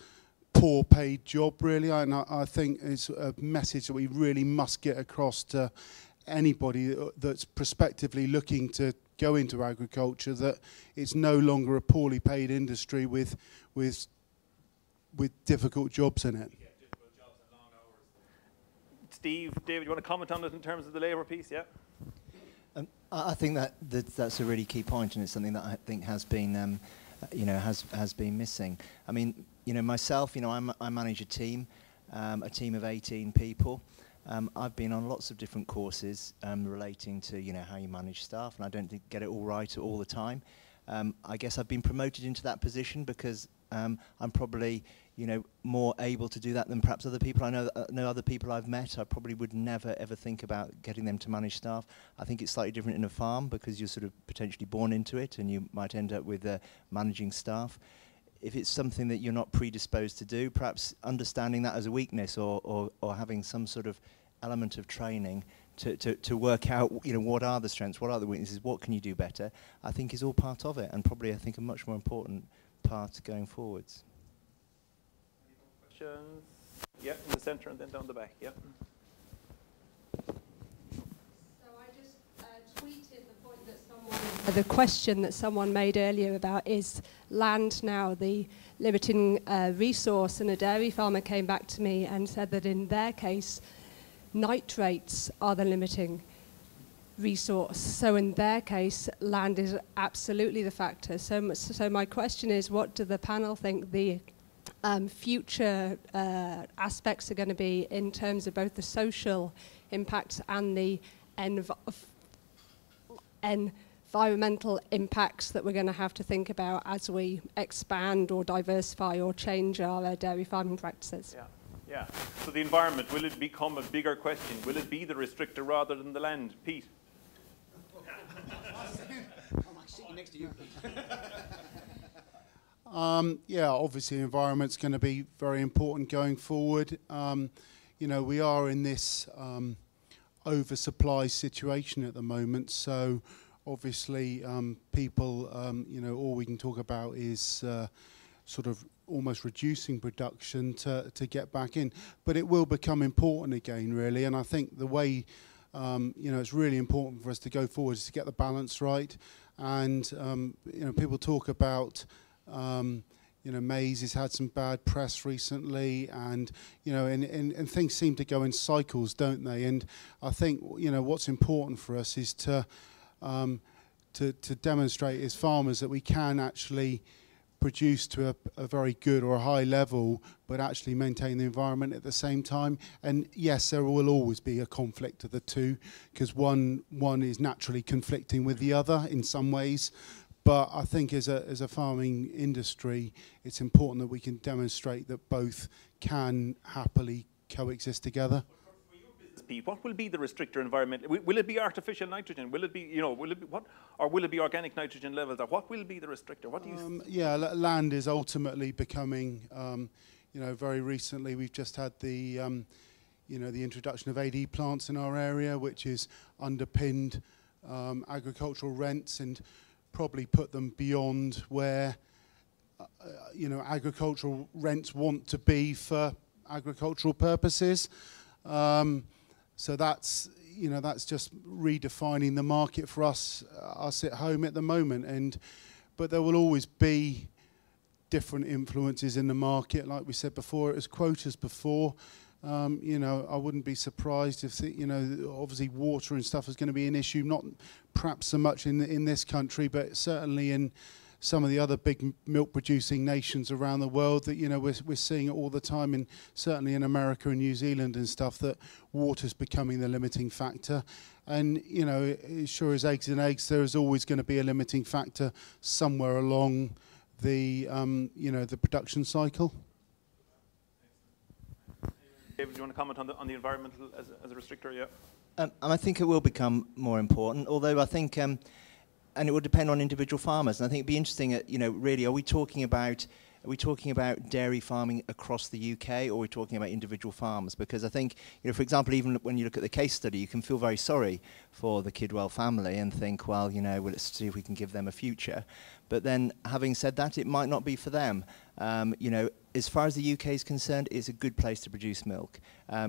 poor paid job, really. And I think it's a message that we really must get across to anybody that's prospectively looking to go into agriculture, that it's no longer a poorly paid industry with difficult jobs in it. Steve, David, you want to comment on it in terms of the labour piece? Yeah. I think that's a really key point, and it's something that I think has been, has been missing. I mean, myself, I manage a team of 18 people. I've been on lots of different courses relating to how you manage staff, and I don't get it all right all the time. I guess I've been promoted into that position because I'm probably more able to do that than perhaps other people. I know other people I've met, I probably would never ever think about getting them to manage staff. I think it's slightly different in a farm because you're sort of potentially born into it, and you might end up with managing staff. If it's something that you're not predisposed to do, perhaps understanding that as a weakness, or having some sort of element of training to work out, what are the strengths, what are the weaknesses, what can you do better, I think is all part of it, and probably I think a much more important part going forwards. Questions? Yeah, in the centre and then down the back. Yeah. So I just tweeted the point that the question that someone made earlier about is land now the limiting resource, and a dairy farmer came back to me and said that in their case, nitrates are the limiting resource. So in their case, land is absolutely the factor. So my question is, what do the panel think the future aspects are going to be in terms of both the social impacts and the environmental impacts that we're going to have to think about as we expand or diversify or change our dairy farming practices? Yeah. Yeah. So the environment, will it become a bigger question? Will it be the restrictor rather than the land? Pete? I'm sitting next to you. Yeah, obviously environment's going to be very important going forward. We are in this oversupply situation at the moment, so obviously people, all we can talk about is sort of almost reducing production to get back in. But it will become important again, really, and I think the way, it's really important for us to go forward is to get the balance right. And, people talk about, maize has had some bad press recently, and, and things seem to go in cycles, don't they? And I think, what's important for us is to demonstrate as farmers that we can actually produce to a very good or a high level, but actually maintain the environment at the same time. And yes, there will always be a conflict of the two, because one is naturally conflicting with the other in some ways. But I think as a farming industry, it's important that we can demonstrate that both can happily coexist together. What will be the restrictor environment? Will it be artificial nitrogen? Will it be, will it be what? Or will it be organic nitrogen levels? Or what will be the restrictor? What do you yeah, land is ultimately becoming, very recently we've just had the, the introduction of AD plants in our area, which is underpinned agricultural rents and probably put them beyond where, agricultural rents want to be for agricultural purposes. So that's just redefining the market for us at home at the moment. But there will always be different influences in the market. Like we said before, it was quotas before. I wouldn't be surprised if, obviously water and stuff is going to be an issue, not perhaps so much in this country, but certainly in some of the other big milk-producing nations around the world that, we're seeing it all the time, and certainly in America and New Zealand and stuff, that water's becoming the limiting factor. And, sure as eggs and eggs, there is always going to be a limiting factor somewhere along the, the production cycle. David, do you want to comment on the environmental as a restrictor? Yeah. And I think it will become more important, although I think, and it will depend on individual farmers. And I think it'd be interesting, really, are we talking about dairy farming across the UK, or are we talking about individual farms? Because I think, for example, even when you look at the case study, you can feel very sorry for the Kidworth family and think, well, well, let's see if we can give them a future. But then, having said that, it might not be for them. As far as the UK is concerned, it's a good place to produce milk.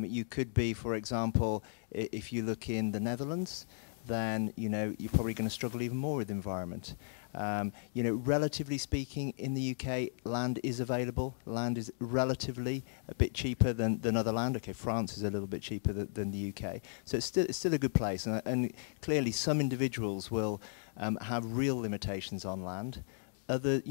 You could be, for example, if you look in the Netherlands, then you're probably going to struggle even more with the environment. Relatively speaking, in the UK, land is available. Land is relatively a bit cheaper than other land. Okay, France is a little bit cheaper than the UK. So it's still a good place. And clearly, some individuals will have real limitations on land. Other,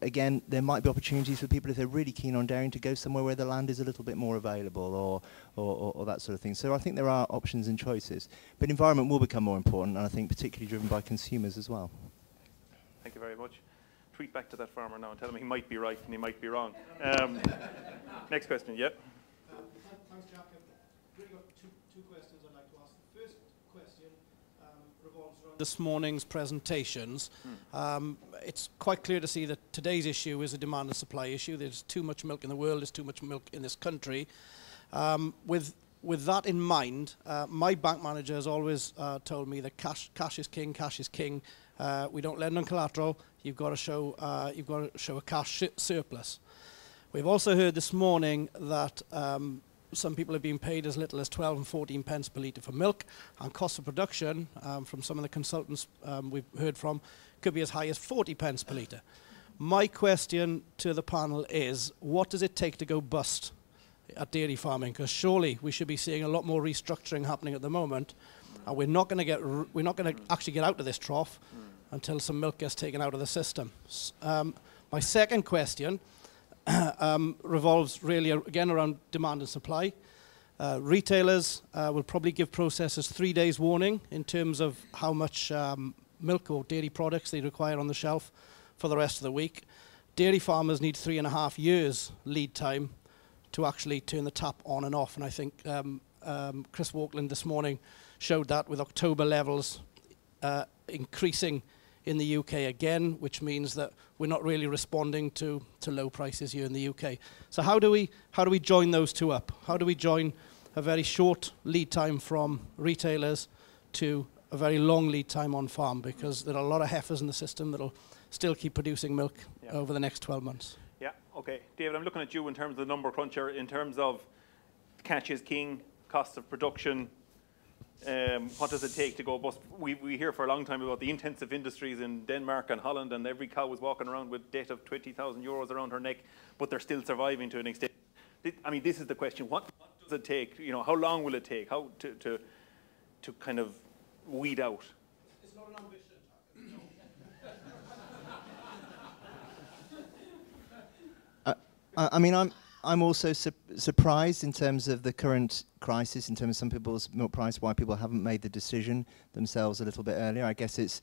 again, there might be opportunities for people if they're really keen on dairying to go somewhere where the land is a little bit more available, or that sort of thing. So I think there are options and choices. But environment will become more important, and I think particularly driven by consumers as well. Thank you very much. Tweet back to that farmer now and tell him he might be right and he might be wrong. Next question, yep. Thanks, Jack. I've really got two questions I'd like to ask. The first question revolves around this morning's presentations. It's quite clear to see that today's issue is a demand and supply issue. There's too much milk in the world, there's too much milk in this country. With that in mind, my bank manager has always told me that cash is king, cash is king. We don't lend on collateral. You've got to show a cash surplus. We've also heard this morning that some people are being paid as little as 12 and 14 pence per litre for milk, and cost of production from some of the consultants we've heard from could be as high as 40 pence per litre. My question to the panel is, what does it take to go bust at dairy farming? Because surely we should be seeing a lot more restructuring happening at the moment, and we're not going to actually get out of this trough until some milk gets taken out of the system. My second question revolves really again around demand and supply. Retailers will probably give processors 3 days warning in terms of how much milk or dairy products they require on the shelf for the rest of the week. Dairy farmers need 3.5 years lead time to actually turn the tap on and off, and I think Chris Walkland this morning showed that with October levels increasing in the UK again, which means that we're not really responding to low prices here in the UK. So how do we join those two up? How do we join a very short lead time from retailers to a very long lead time on farm? Because there are a lot of heifers in the system that'll still keep producing milk over the next 12 months. Yeah, okay. David, I'm looking at you in terms of the number cruncher, in terms of catch is king, cost of production. What does it take to go bust? We hear for a long time about the intensive industries in Denmark and Holland, and every cow is walking around with debt of 20,000 euros around her neck, but they're still surviving to an extent. I mean, this is the question. What does it take? How long will it take? How to kind of weed out? It's not an ambition. I mean, I'm also surprised in terms of the current crisis, in terms of some people's milk price, why people haven't made the decision themselves a little bit earlier. I guess it's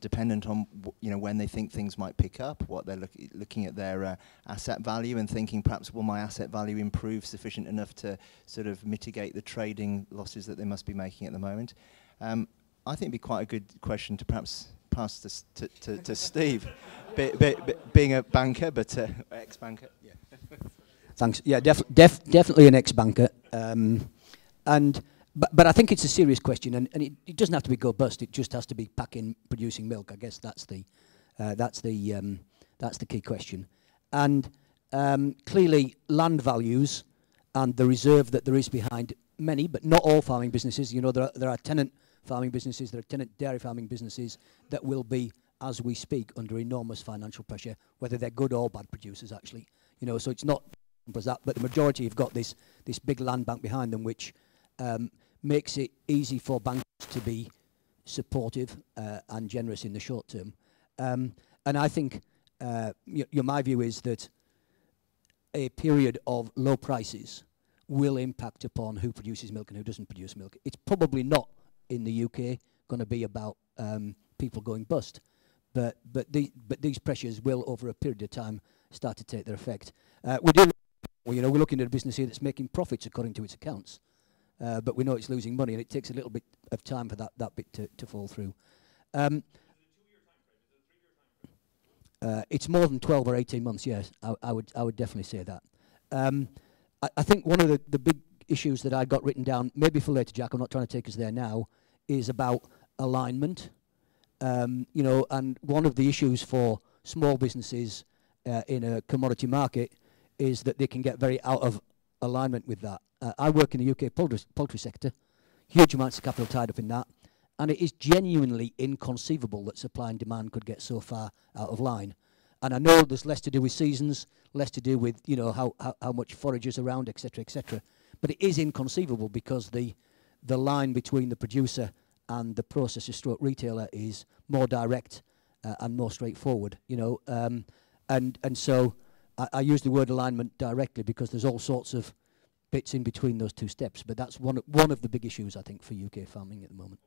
dependent on when they think things might pick up, what they're looking at their asset value and thinking perhaps will my asset value improve sufficient enough to sort of mitigate the trading losses that they must be making at the moment. I think it'd be quite a good question to perhaps pass to Steve, being a banker, but ex-banker. Yeah. Thanks. Yeah, definitely an ex-banker. But I think it's a serious question, and it doesn't have to be go bust. It just has to be packing, producing milk. I guess that's the key question. And clearly, land values and the reserve that there is behind many, but not all farming businesses. There are tenant farming businesses, there are tenant dairy farming businesses that will be, as we speak, under enormous financial pressure, whether they're good or bad producers, actually. So it's not as that, but the majority have got this big land bank behind them, which makes it easy for banks to be supportive and generous in the short term. And I think my view is that a period of low prices will impact upon who produces milk and who doesn't produce milk. It's probably not in the UK going to be about people going bust, but these pressures will, over a period of time, start to take their effect. We're looking at a business here that's making profits according to its accounts. but we know it's losing money, and it takes a little bit of time for that bit to fall through. It's more than 12 or 18 months, yes. I would definitely say that. I think one of the big issues that I got written down, maybe for later, Jack, I'm not trying to take us there now, is about alignment. You know, and one of the issues for small businesses in a commodity market is that they can get very out of alignment with that. I work in the UK poultry sector, huge amounts of capital tied up in that, and it is genuinely inconceivable that supply and demand could get so far out of line. And I know there's less to do with seasons, less to do with, you know, how much forage is around, etc., etc. But it is inconceivable because the line between the producer and the processor stroke retailer is more direct and more straightforward, you know. And so I use the word alignment directly because there's all sorts of bits in between those two steps. But that's one of the big issues, I think, for UK farming at the moment.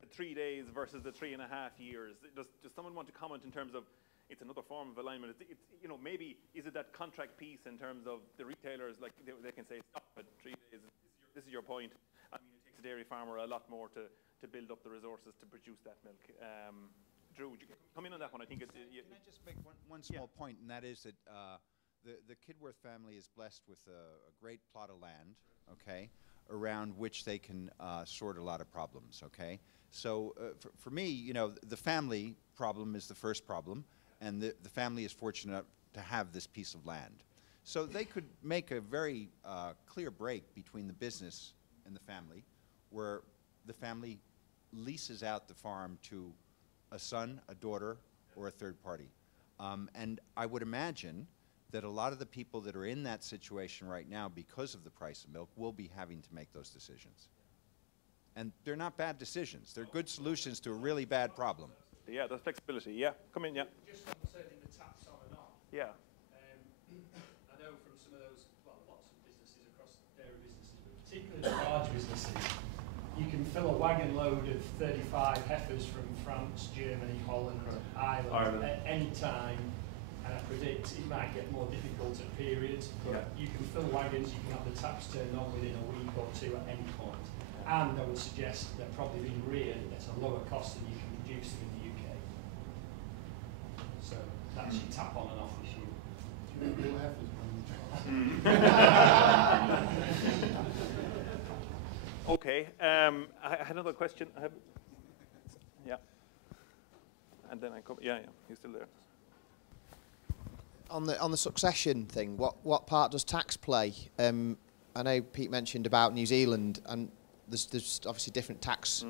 The 3 days versus the 3.5 years. Does someone want to comment in terms of it's another form of alignment? It's you know, maybe is it that contract piece in terms of the retailers, like they can say stop at 3 days. This is your point. I mean, it takes a dairy farmer a lot more to build up the resources to produce that milk. Drew, would you come in on that one? I think it's. Can I just make one small point, and that is that the Kidworth family is blessed with a great plot of land, okay, around which they can sort a lot of problems, okay. So for me, you know, the family problem is the first problem, and the family is fortunate to have this piece of land. So they could make a very clear break between the business and the family, where the family leases out the farm to a son, a daughter, or a third party. And I would imagine that a lot of the people that are in that situation right now, because of the price of milk, will be having to make those decisions. And they're not bad decisions. They're good solutions to a really bad problem. Yeah, there's flexibility. Yeah, come in, yeah. Just on turning the taps on and off. Yeah. I know from some of those, well, lots of businesses across dairy businesses, but particularly the large businesses, you can fill a wagon load of 35 heifers from France, Germany, Holland, Ireland at any time, and I predict it might get more difficult at periods, but you can fill wagons, you can have the taps turned on within a week or two at any point. And I would suggest they're probably being reared at a lower cost than you can produce them in the UK. So that's your tap on and off issue. Do you know heifers Okay, I had another question. Yeah. And then I come, yeah, he's still there. On the succession thing, what part does tax play? I know Pete mentioned about New Zealand, and there's obviously different tax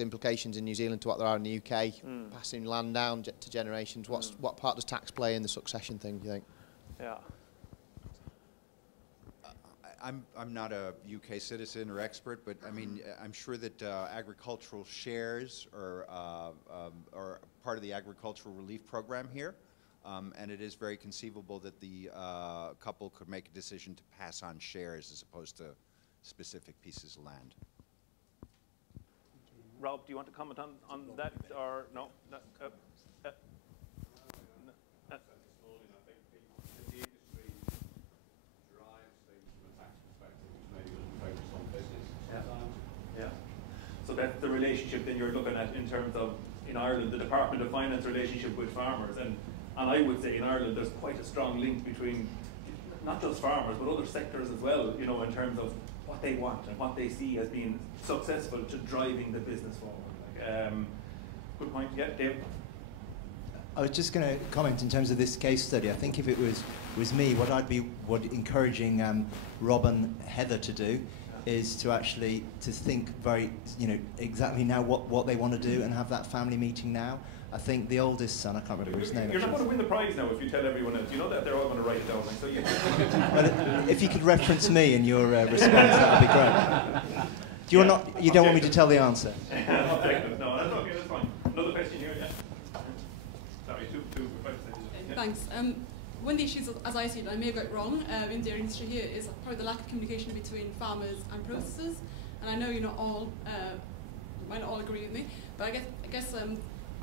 implications in New Zealand to what there are in the UK. Passing land down to generations. What part does tax play in the succession thing, do you think? Yeah. I'm not a UK citizen or expert, but I mean, I'm sure that agricultural shares are part of the agricultural relief program here, and it is very conceivable that the couple could make a decision to pass on shares as opposed to specific pieces of land. Rob, do you want to comment on that, or no? So that's the relationship then you're looking at in terms of, in Ireland, the Department of Finance relationship with farmers. And I would say in Ireland there's quite a strong link between not just farmers, but other sectors as well, you know, in terms of what they want and what they see as being successful to driving the business forward. Good point, yeah, Dave? I was just going to comment in terms of this case study. I think if it was me, what I'd be encouraging Rob and Heather to do is to actually think very, you know, exactly now what they want to do and have that family meeting now. I think the oldest son, I can't remember his name. You're not going to win the prize now if you tell everyone else. You know that they're all going to write it down. So well, if you could reference me in your response, that would be great. You don't want me to tell the answer? No, that's okay. That's fine. Another question here, yeah. Sorry, two questions. Thanks. One of the issues, as I see it, I may have got it wrong, in the dairy industry here, is probably the lack of communication between farmers and processors. And I know you're not all, might not all agree with me, but I guess the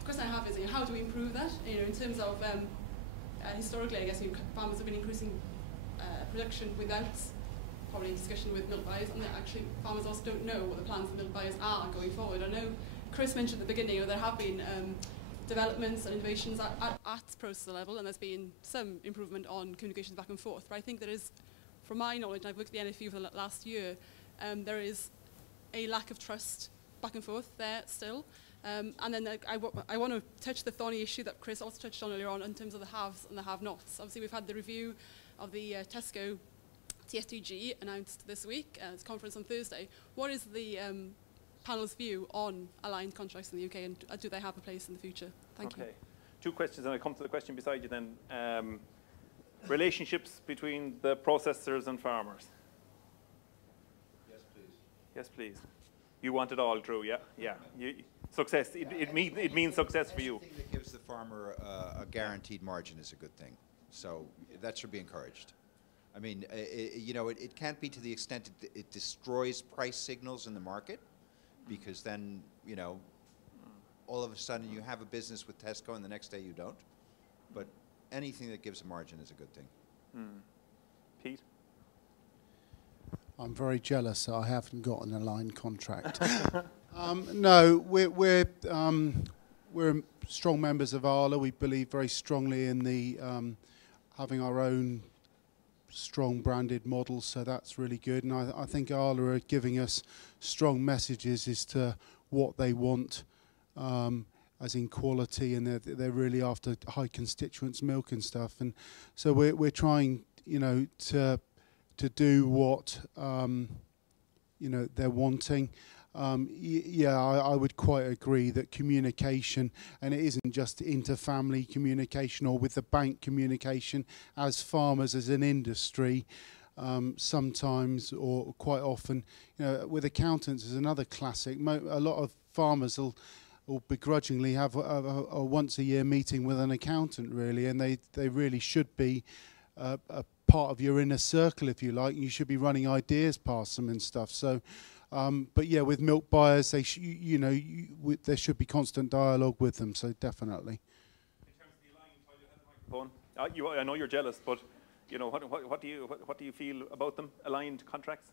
question I have is, how do we improve that? You know, in terms of historically, I guess farmers have been increasing production without probably in discussion with milk buyers, and that actually farmers also don't know what the plans for milk buyers are going forward. I know Chris mentioned at the beginning that there have been developments and innovations at processor level, and there's been some improvement on communications back and forth. But I think there is, from my knowledge, and I've worked at the NFU for the last year, there is a lack of trust back and forth there still. And then I want to touch the thorny issue that Chris also touched on earlier on in terms of the haves and the have-nots. Obviously, we've had the review of the Tesco TSTG announced this week, it's conference on Thursday. What is the panel's view on aligned contracts in the UK, and do they have a place in the future? Thank you. Two questions, and I come to the question beside you then. Relationships between the processors and farmers. Yes, please. Yes, please. You want it all true, yeah? Yeah. Success, it means success for you. Anything that gives the farmer a guaranteed margin is a good thing. So that should be encouraged. I mean, it can't be to the extent it destroys price signals in the market, because then, all of a sudden you have a business with Tesco and the next day you don't. But anything that gives a margin is a good thing. Pete? I'm very jealous that I haven't got an aligned contract. No, we're strong members of ALA. We believe very strongly in the having our own strong branded model, so that's really good. And I think ALA are giving us strong messages as to what they want, as in quality, and they're really after high constituents milk and stuff. And so we're trying, to do what they're wanting. I would quite agree that communication, and it isn't just inter-family communication or with the bank communication, as farmers, as an industry, sometimes or quite often, with accountants is another classic. A lot of farmers will begrudgingly have a once a year meeting with an accountant, really, and they really should be a part of your inner circle, if you like. You should be running ideas past them and stuff. So. But yeah, with milk buyers, there should be constant dialogue with them. So definitely. In terms of the aligned, I know you're jealous, but what do you feel about them, aligned contracts?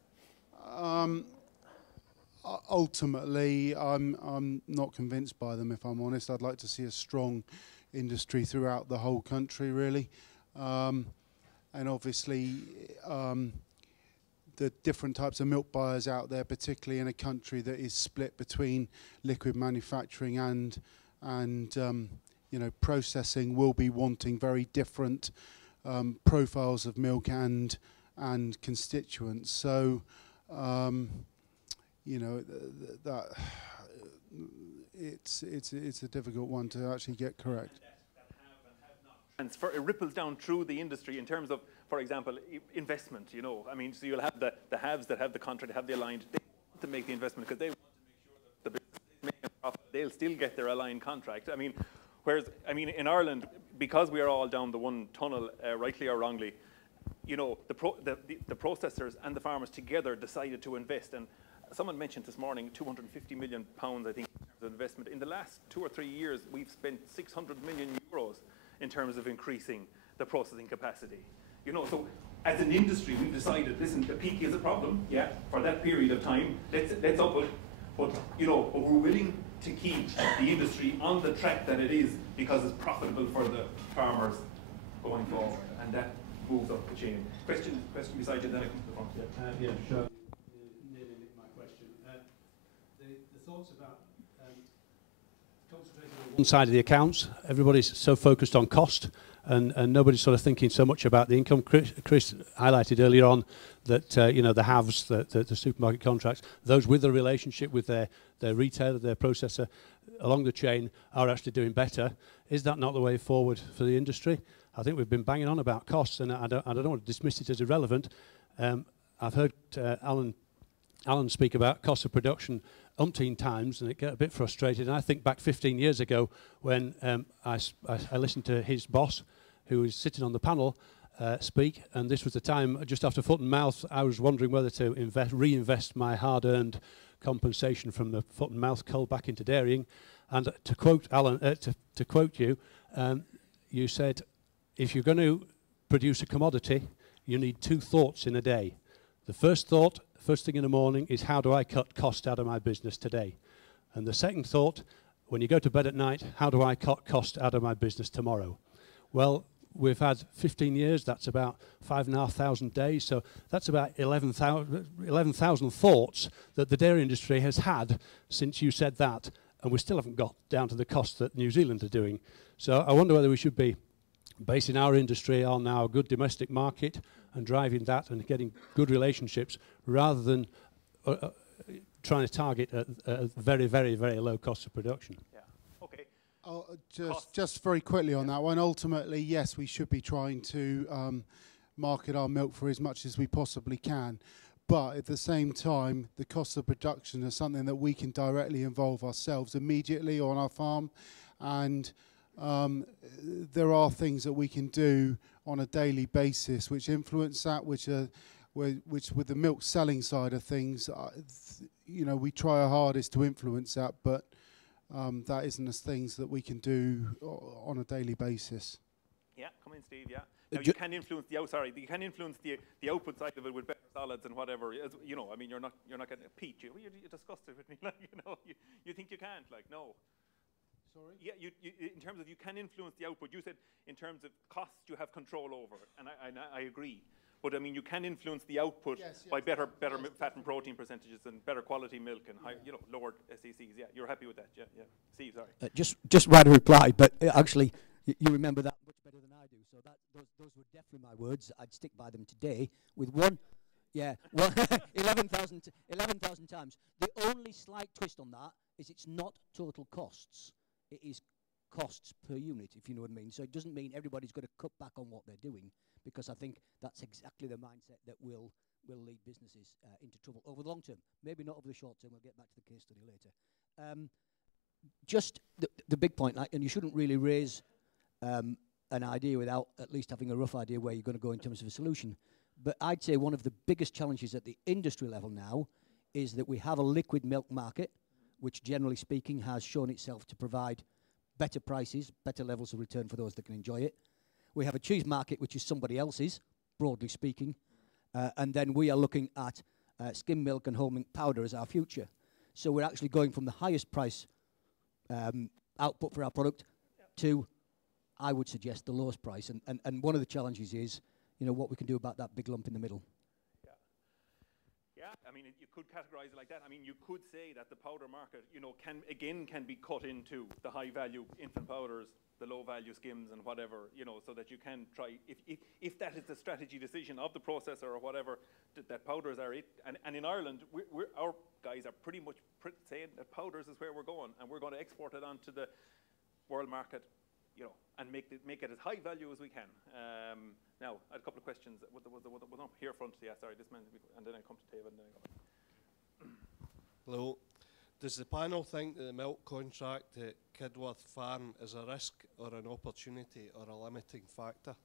Ultimately, I'm not convinced by them. If I'm honest, I'd like to see a strong industry throughout the whole country, really, and obviously. The different types of milk buyers out there, particularly in a country that is split between liquid manufacturing and processing, will be wanting very different profiles of milk and constituents. So that it's a difficult one to actually get correct. And it ripples down through the industry in terms of, for example, investment. I mean, so you'll have the haves that have the contract, have the aligned. They want to make the investment because they want to make sure that the business is making a profit. They'll still get their aligned contract. I mean, in Ireland, because we are all down the one tunnel, rightly or wrongly, the processors and the farmers together decided to invest. And someone mentioned this morning, £250 million, I think, in terms of investment. In the last 2 or 3 years, we've spent €600 million in terms of increasing the processing capacity. So as an industry, we've decided, listen, the peak is a problem, yeah, for that period of time. Let's up it, but we're willing to keep the industry on the track that it is because it's profitable for the farmers going forward, and that moves up the chain. Question beside you, then I come to the front. Yeah, sure. Nearly my question. The thoughts about concentrating on one side of the accounts. Everybody's so focused on cost, and nobody's sort of thinking so much about the income. Chris highlighted earlier on that the haves, the supermarket contracts, those with a relationship with their retailer, their processor along the chain are actually doing better. Is that not the way forward for the industry? I think we've been banging on about costs, and I don't want to dismiss it as irrelevant. I've heard Alan speak about cost of production umpteen times, and it get a bit frustrated. And I think back 15 years ago when I listened to his boss, who was sitting on the panel, speak, and this was the time just after foot and mouth. I was wondering whether to reinvest my hard-earned compensation from the foot and mouth cull back into dairying. And to quote Alan, to quote you, you said, if you're going to produce a commodity, you need 2 thoughts in a day. The first thought, first thing in the morning, is how do I cut cost out of my business today? And the second thought, when you go to bed at night, how do I cut cost out of my business tomorrow? Well, we've had 15 years, that's about 5,500 days, so that's about 11,000 thoughts that the dairy industry has had since you said that, and we still haven't got down to the cost that New Zealand are doing. So I wonder whether we should be basing our industry on our good domestic market and driving that and getting good relationships rather than trying to target a very, very, very low cost of production. Yeah. Okay. Just very quickly on that one. Ultimately, yes, we should be trying to market our milk for as much as we possibly can. But at the same time, the cost of production is something that we can directly involve ourselves immediately on our farm. And there are things that we can do on a daily basis which influence that, which with the milk selling side of things, you know, we try our hardest to influence that, but that isn't as things that we can do on a daily basis. Yeah, come in, Steve. Yeah. Now you can influence the you can influence the output side of it with better solids and whatever. You know, I mean, you're not getting a peach. You discussed it with me, like, you know, you think you can't, like, no. Sorry? Yeah, you in terms of you can influence the output. You said in terms of costs you have control over, and I agree. But I mean, you can influence the output by better fat and protein percentages and better quality milk and you know, lowered SECs. Yeah, you're happy with that? Yeah, yeah. Steve, sorry. Just write a reply, but actually, you remember that much better than I do. So those were definitely my words. I'd stick by them today with one. Yeah, well, 11,000 times. The only slight twist on that is it's not total costs. It is costs per unit, if you know what I mean. So it doesn't mean everybody's going to cut back on what they're doing, because I think that's exactly the mindset that will lead businesses into trouble over the long term. Maybe not over the short term. We'll get back to the case study later. Just the big point, like, and you shouldn't really raise an idea without at least having a rough idea where you're going to go in terms of a solution. But I'd say one of the biggest challenges at the industry level now is that we have a liquid milk market, which generally speaking has shown itself to provide better prices, better levels of return for those that can enjoy it. We have a cheese market, which is somebody else's, broadly speaking. And then we are looking at skim milk and whole milk powder as our future. So we're actually going from the highest price output for our product to, I would suggest, the lowest price. And one of the challenges is, you know, what we can do about that big lump in the middle. Yeah, I mean, you could categorize it like that. I mean, you could say that the powder market, you know, can be cut into the high-value infant powders, the low-value skims and whatever, you know, so that you can try, if that is the strategy decision of the processor or whatever, that powders are it. And in Ireland, our guys are pretty much saying that powders is where we're going, and we're going to export it onto the world market, you know, and make it as high value as we can. Now, I had a couple of questions. Was on here front? Yeah, sorry, this man, and then I come to Taven, and then I go. Hello. Does the panel think that the milk contract at Kidworth Farm is a risk or an opportunity or a limiting factor?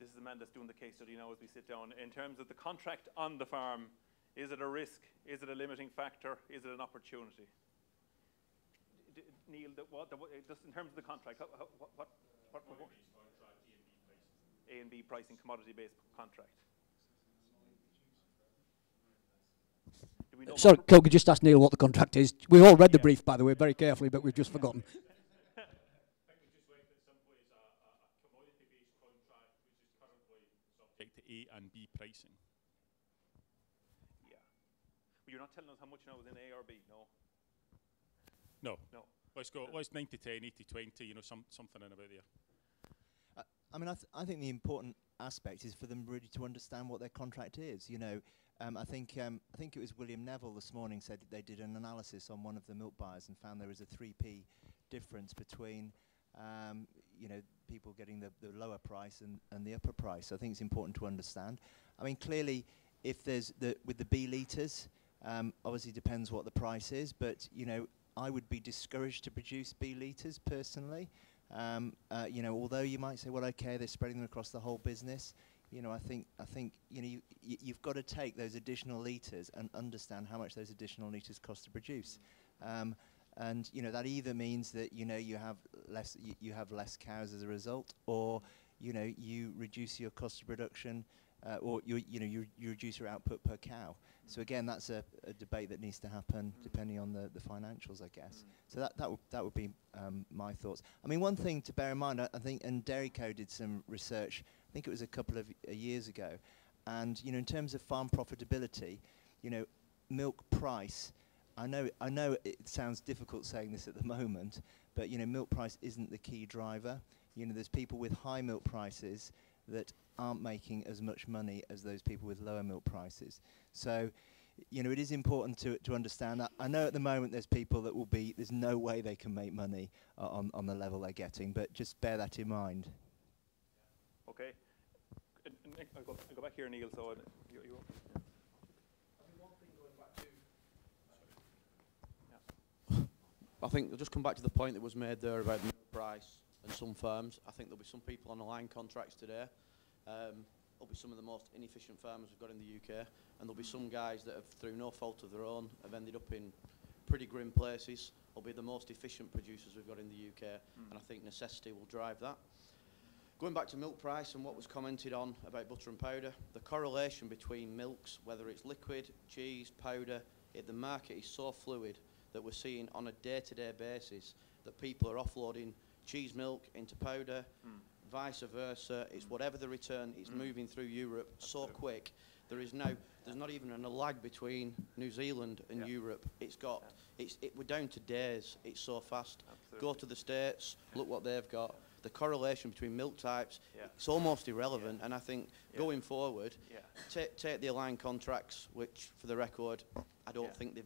This is the man that's doing the case study now as we sit down. In terms of the contract on the farm, is it a risk? Is it a limiting factor? Is it an opportunity? Neil, just in terms of the contract, what A and B pricing, commodity-based contract. Sorry, could we just ask Neil what the contract is? We've all read the brief, by the way, very carefully, but we've just forgotten. Subject to A and B pricing. Yeah. But you're not telling us how much now is in A or B, no? No. No. Let's go. Let's 90-10, 80-20. You know, something in about there. I mean, I think the important aspect is for them really to understand what their contract is. You know, I think it was William Neville this morning said that they did an analysis on one of the milk buyers and found there was a 3p difference between, you know, people getting the lower price and the upper price. So I think it's important to understand. I mean, clearly, if there's with the B litres, obviously depends what the price is, but you know, I would be discouraged to produce B litres personally. You know, although you might say, well, okay, they're spreading them across the whole business. You know, I think you know, you've got to take those additional litres and understand how much those additional litres cost to produce. And you know, that either means that you know you have less cows as a result, or you know, you reduce your cost of production or you reduce your output per cow. So again, that's a debate that needs to happen depending on the financials, I guess. So that would be my thoughts. I mean, one thing to bear in mind, I think, and Dairyco did some research, I think it was a couple of years ago, and in terms of farm profitability, milk price, I know it sounds difficult saying this at the moment, but milk price isn't the key driver. There's people with high milk prices that aren't making as much money as those people with lower milk prices. So, it is important to understand that. I know at the moment there's people that there's no way they can make money on the level they're getting, but just bear that in mind. Okay. I'll go back here, Neil. So you I think I'll just come back to the point that was made there about the milk price and some firms. I think there'll be some people on the line contracts today. There'll be some of the most inefficient farmers we've got in the UK, and there'll be some guys that have, through no fault of their own, have ended up in pretty grim places. Will be the most efficient producers we've got in the UK, and I think necessity will drive that. Going back to milk price and what was commented on about butter and powder, the correlation between milks, whether it's liquid, cheese, powder, the market is so fluid that we're seeing on a day-to-day basis that people are offloading cheese milk into powder, vice versa. It's whatever the return, it's moving through Europe so quick. There's not even a lag between New Zealand and Europe. We're down to days. It's so fast. Go to the States, look what they've got. The correlation between milk types, it's almost irrelevant. And I think going forward, take the aligned contracts, which for the record, I don't think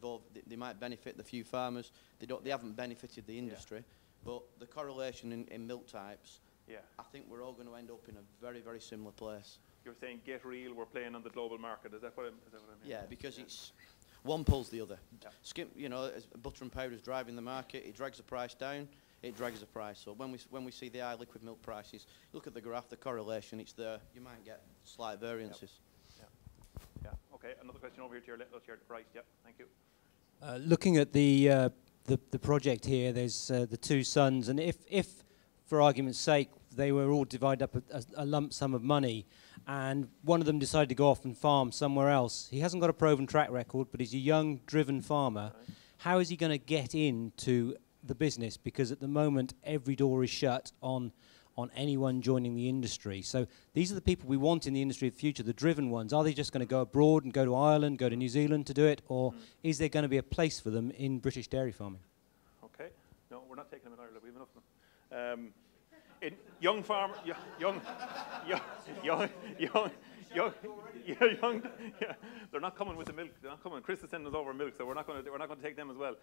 they might benefit the few farmers. They haven't benefited the industry. But the correlation in milk types, I think we're all going to end up in a very, very similar place. You're saying get real, we're playing on the global market. Is that what I mean? Yeah, because it's one pulls the other. As butter and powder is driving the market, it drags the price down, it drags the price. So when we see the high liquid milk prices, look at the graph, the correlation, it's there. You might get slight variances. Yeah. Okay, another question over here to your left, right. Yeah, thank you. Looking at the project here, there's the two sons, and if for argument's sake they were all divided up a lump sum of money, and one of them decided to go off and farm somewhere else, he hasn't got a proven track record, but he's a young, driven farmer. Right. How is he going to get into the business? Because at the moment every door is shut on anyone joining the industry. So these are the people we want in the industry of the future, the driven ones. Are they just going to go abroad and go to Ireland, go to New Zealand to do it, or is there going to be a place for them in British dairy farming? Okay. No, we're not taking them in Ireland. We have enough of them. Young farmer, they're not coming with the milk. They're not coming. Chris is sending us over milk, so we're not going to take them as well.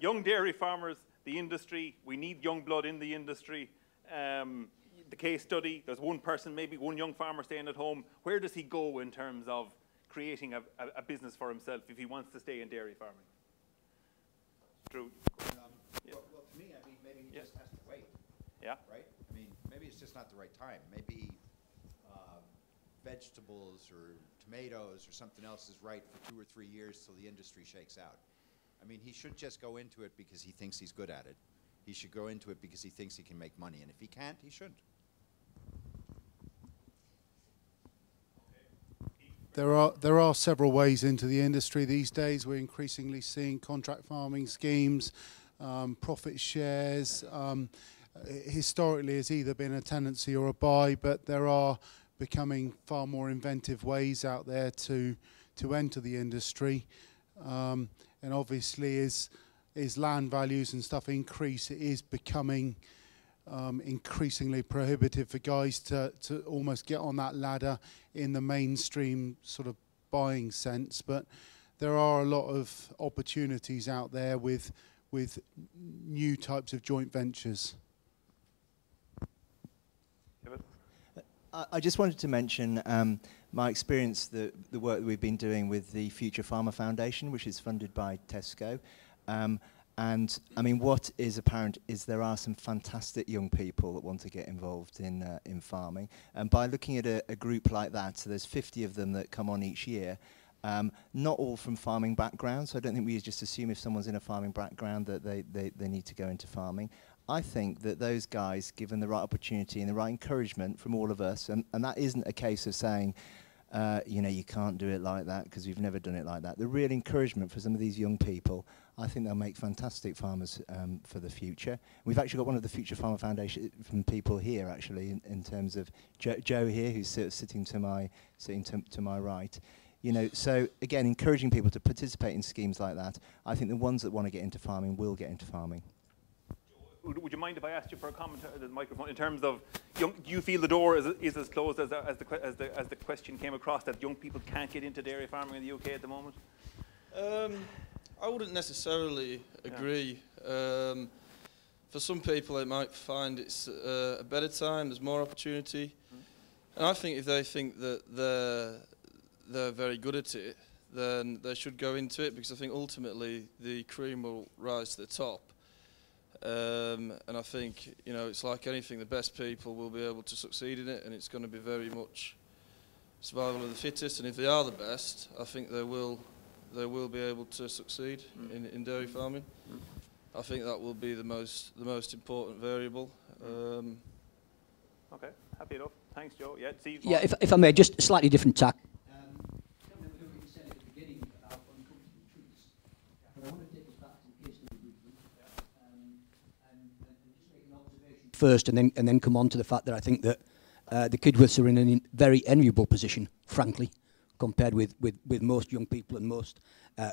Young dairy farmers, the industry. We need young blood in the industry. The case study. There's one person, maybe one young farmer staying at home. Where does he go in terms of creating a business for himself if he wants to stay in dairy farming? True. Well, to me, I mean, maybe he just has to wait. Yeah. Right? I mean, maybe it's just not the right time. Maybe vegetables or tomatoes or something else is right for 2 or 3 years till the industry shakes out. I mean, he should just go into it because he thinks he's good at it. He should go into it because he thinks he can make money. And if he can't, he shouldn't. There are several ways into the industry these days. We're increasingly seeing contract farming schemes, profit shares. Historically, it's either been a tenancy or a buy, but there are becoming far more inventive ways out there to enter the industry. And obviously, as land values and stuff increase, it is becoming increasingly prohibitive for guys to almost get on that ladder in the mainstream sort of buying sense. But there are a lot of opportunities out there with new types of joint ventures. I just wanted to mention my experience, the work that we've been doing with the Future Farmer Foundation, which is funded by Tesco. And I mean, what is apparent is there are some fantastic young people that want to get involved in farming. And by looking at a group like that, so there's 50 of them that come on each year, not all from farming backgrounds. So I don't think we just assume if someone's in a farming background that they need to go into farming. I think that those guys, given the right opportunity and the right encouragement from all of us, and that isn't a case of saying, you know, you can't do it like that because we've never done it like that. The real encouragement for some of these young people, I think they'll make fantastic farmers for the future. We've actually got one of the Future Farmer Foundation from people here, actually, in terms of Joe here, who's sitting to my right. You know, so again, encouraging people to participate in schemes like that. I think the ones that want to get into farming will get into farming. Would you mind if I asked you for a comment at the microphone in terms of, do you feel the door is as closed as the question came across, that young people can't get into dairy farming in the UK at the moment? I wouldn't necessarily agree. For some people, they might find it's a better time. There's more opportunity, and I think if they think that they're very good at it, then they should go into it, because I think ultimately the cream will rise to the top. And I think, you know, it's like anything, the best people will be able to succeed in it, and it's going to be very much survival of the fittest, and if they are the best, I think they will be able to succeed in dairy farming. I think that will be the most important variable. Okay, happy enough. Thanks, Joe. Yeah, Steve. Yeah, if I may, just a slightly different tack. First, and then come on to the fact that I think that the Kidworths are in a very enviable position, frankly, compared with most young people and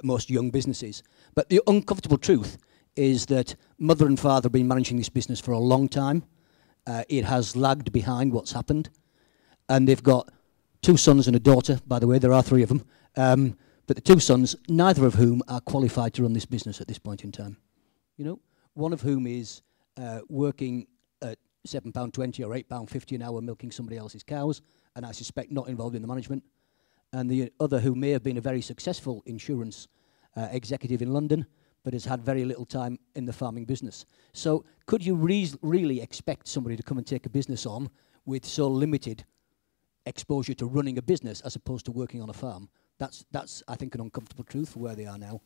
most young businesses. But the uncomfortable truth is that mother and father have been managing this business for a long time. It has lagged behind what's happened, and they've got 2 sons and a daughter. By the way, there are 3 of them, but the 2 sons, neither of whom are qualified to run this business at this point in time. You know, one of whom is working at £7.20 or £8.50 an hour milking somebody else's cows, and I suspect not involved in the management. And the other, who may have been a very successful insurance executive in London, but has had very little time in the farming business. So could you really expect somebody to come and take a business on with so limited exposure to running a business as opposed to working on a farm? That's I think, an uncomfortable truth for where they are now.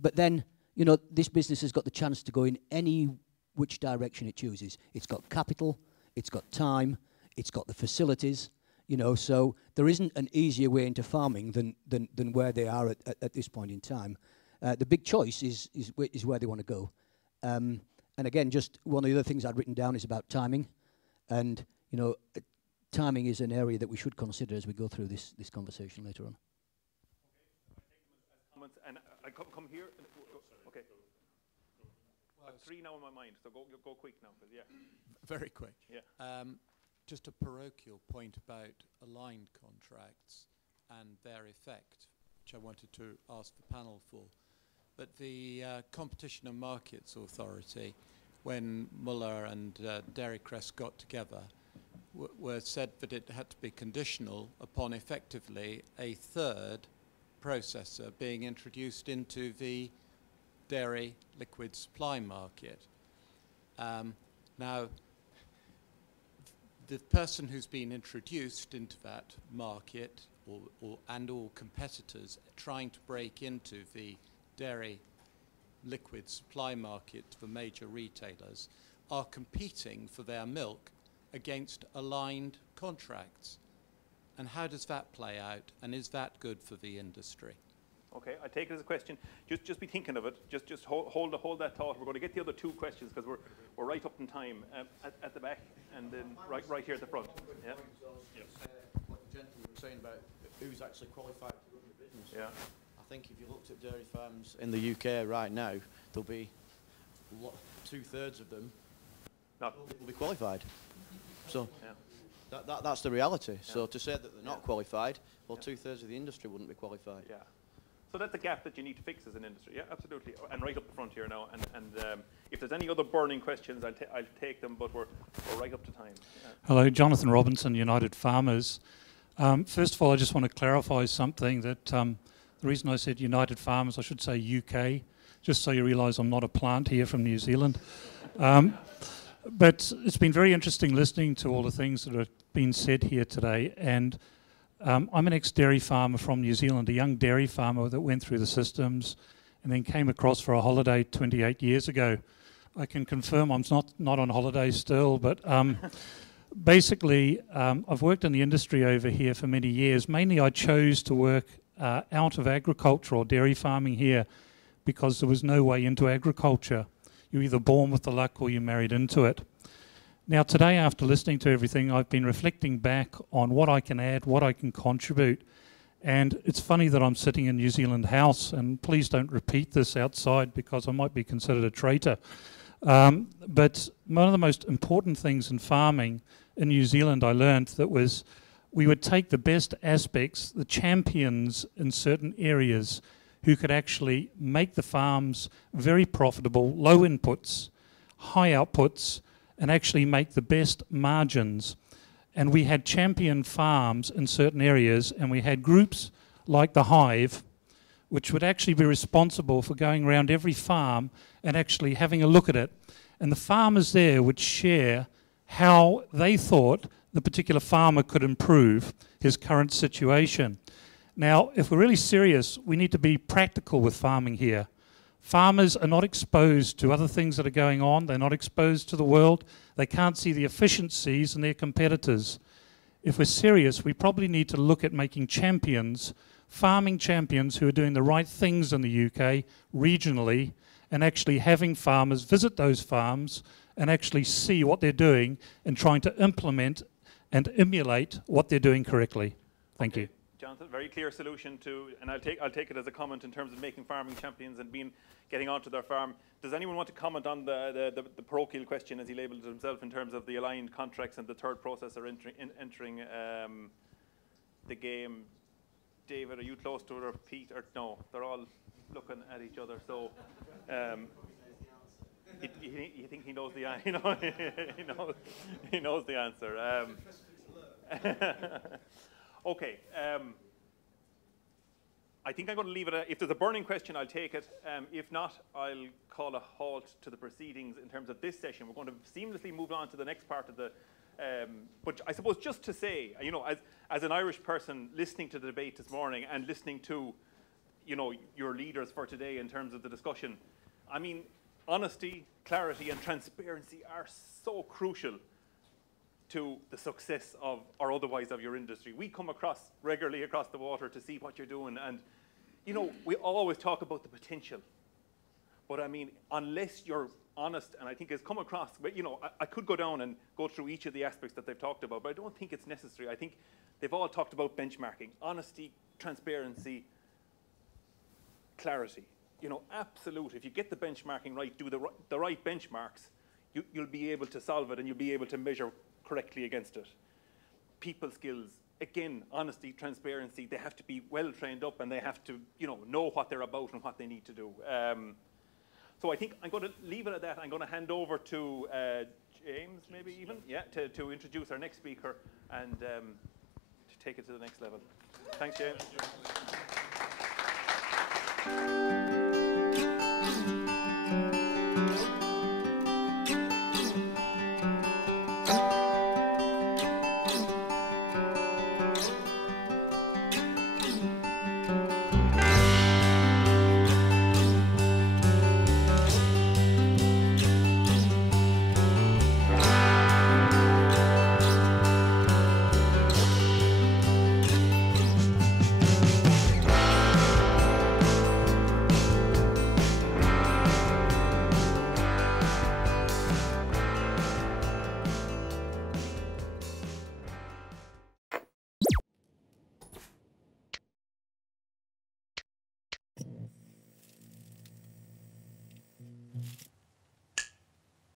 But then, you know, this business has got the chance to go in any which direction it chooses. It's got capital, it's got time, it's got the facilities, you know, so there isn't an easier way into farming than where they are at this point in time. The big choice is where they want to go. And again, just one of the other things I'd written down is about timing. And, you know, timing is an area that we should consider as we go through this conversation later on. And I come here. Okay. 3 now in my mind, so go quick now, yeah. Very quick. Yeah. Just a parochial point about aligned contracts and their effect, which I wanted to ask the panel for. But the Competition and Markets Authority, when Muller and Dairycrest got together, were said that it had to be conditional upon effectively a 3rd processor being introduced into the dairy liquid supply market. Now, the person who's been introduced into that market, or competitors trying to break into the dairy liquid supply market for major retailers, are competing for their milk against aligned contracts. And how does that play out, and is that good for the industry? Okay, I take it as a question. Just be thinking of it. Just hold that thought. We're going to get the other 2 questions because we're right up in time at the back, and then right here at the front. Yeah. Yes. What the gentleman was saying about who's actually qualified to run the business. Yeah. I think if you looked at dairy farms in the UK right now, there'll be 2/3 of them will be qualified. So that's the reality. Yeah. So to say that they're not qualified, well, 2/3 of the industry wouldn't be qualified. Yeah. So that's a gap that you need to fix as an industry. Yeah, absolutely. And right up the front here now. And if there's any other burning questions, I'll take them. But we're right up to time. Yeah. Hello, Jonathan Robinson, United Farmers. First of all, I just want to clarify something that the reason I said United Farmers, I should say UK, just so you realise I'm not a plant here from New Zealand. But it's been very interesting listening to all the things that have been said here today. And I'm an ex-dairy farmer from New Zealand, a young dairy farmer that went through the systems and then came across for a holiday 28 years ago. I can confirm I'm not on holiday still, but basically, I've worked in the industry over here for many years. Mainly, I chose to work out of agriculture or dairy farming here because there was no way into agriculture. You're either born with the luck or you're married into it. Now, today, after listening to everything, I've been reflecting back on what I can add, what I can contribute. And it's funny that I'm sitting in New Zealand House, and please don't repeat this outside because I might be considered a traitor. But one of the most important things in farming in New Zealand I learned that was we would take the best aspects, the champions in certain areas who could actually make the farms very profitable, low inputs, high outputs, and actually make the best margins. And we had champion farms in certain areas, and we had groups like the Hive, which would actually be responsible for going around every farm and actually having a look at it. And the farmers there would share how they thought the particular farmer could improve his current situation. Now, if we're really serious, we need to be practical with farming here. Farmers are not exposed to other things that are going on. They're not exposed to the world. They can't see the efficiencies in their competitors. If we're serious, we probably need to look at making champions, farming champions who are doing the right things in the UK regionally, and actually having farmers visit those farms and actually see what they're doing and trying to implement and emulate what they're doing correctly. Thank you. Jonathan, very clear solution to, and I'll take it as a comment in terms of making farming champions and getting onto their farm. Does anyone want to comment on the parochial question, as he labelled it himself, in terms of the aligned contracts and the third processor entering the game? David, are you close to it, or Pete? Or no, they're all looking at each other. So, you think he knows the answer? He knows the answer. Okay. I think I'm going to leave it. If there's a burning question, I'll take it. If not, I'll call a halt to the proceedings in terms of this session. We're going to seamlessly move on to the next part of the. But I suppose just to say, as an Irish person listening to the debate this morning and listening to, your leaders for today in terms of the discussion, I mean, honesty, clarity, and transparency are so crucial to the success of, or otherwise, of your industry. We come regularly across the water to see what you're doing, and we always talk about the potential, but I mean, unless you're honest, and I think it's come across, but I could go down and go through each of the aspects that they've talked about, but I don't think it's necessary. I think they've all talked about benchmarking, honesty, transparency, clarity. Absolute. If you get the benchmarking right, do the right benchmarks, you'll be able to solve it, and you'll be able to measure correctly against it. People skills, again, honesty, transparency, they have to be well trained up, and they have to, know what they're about and what they need to do. So I think I'm going to leave it at that. I'm going to hand over to James, maybe even, to introduce our next speaker and to take it to the next level. Thanks, James.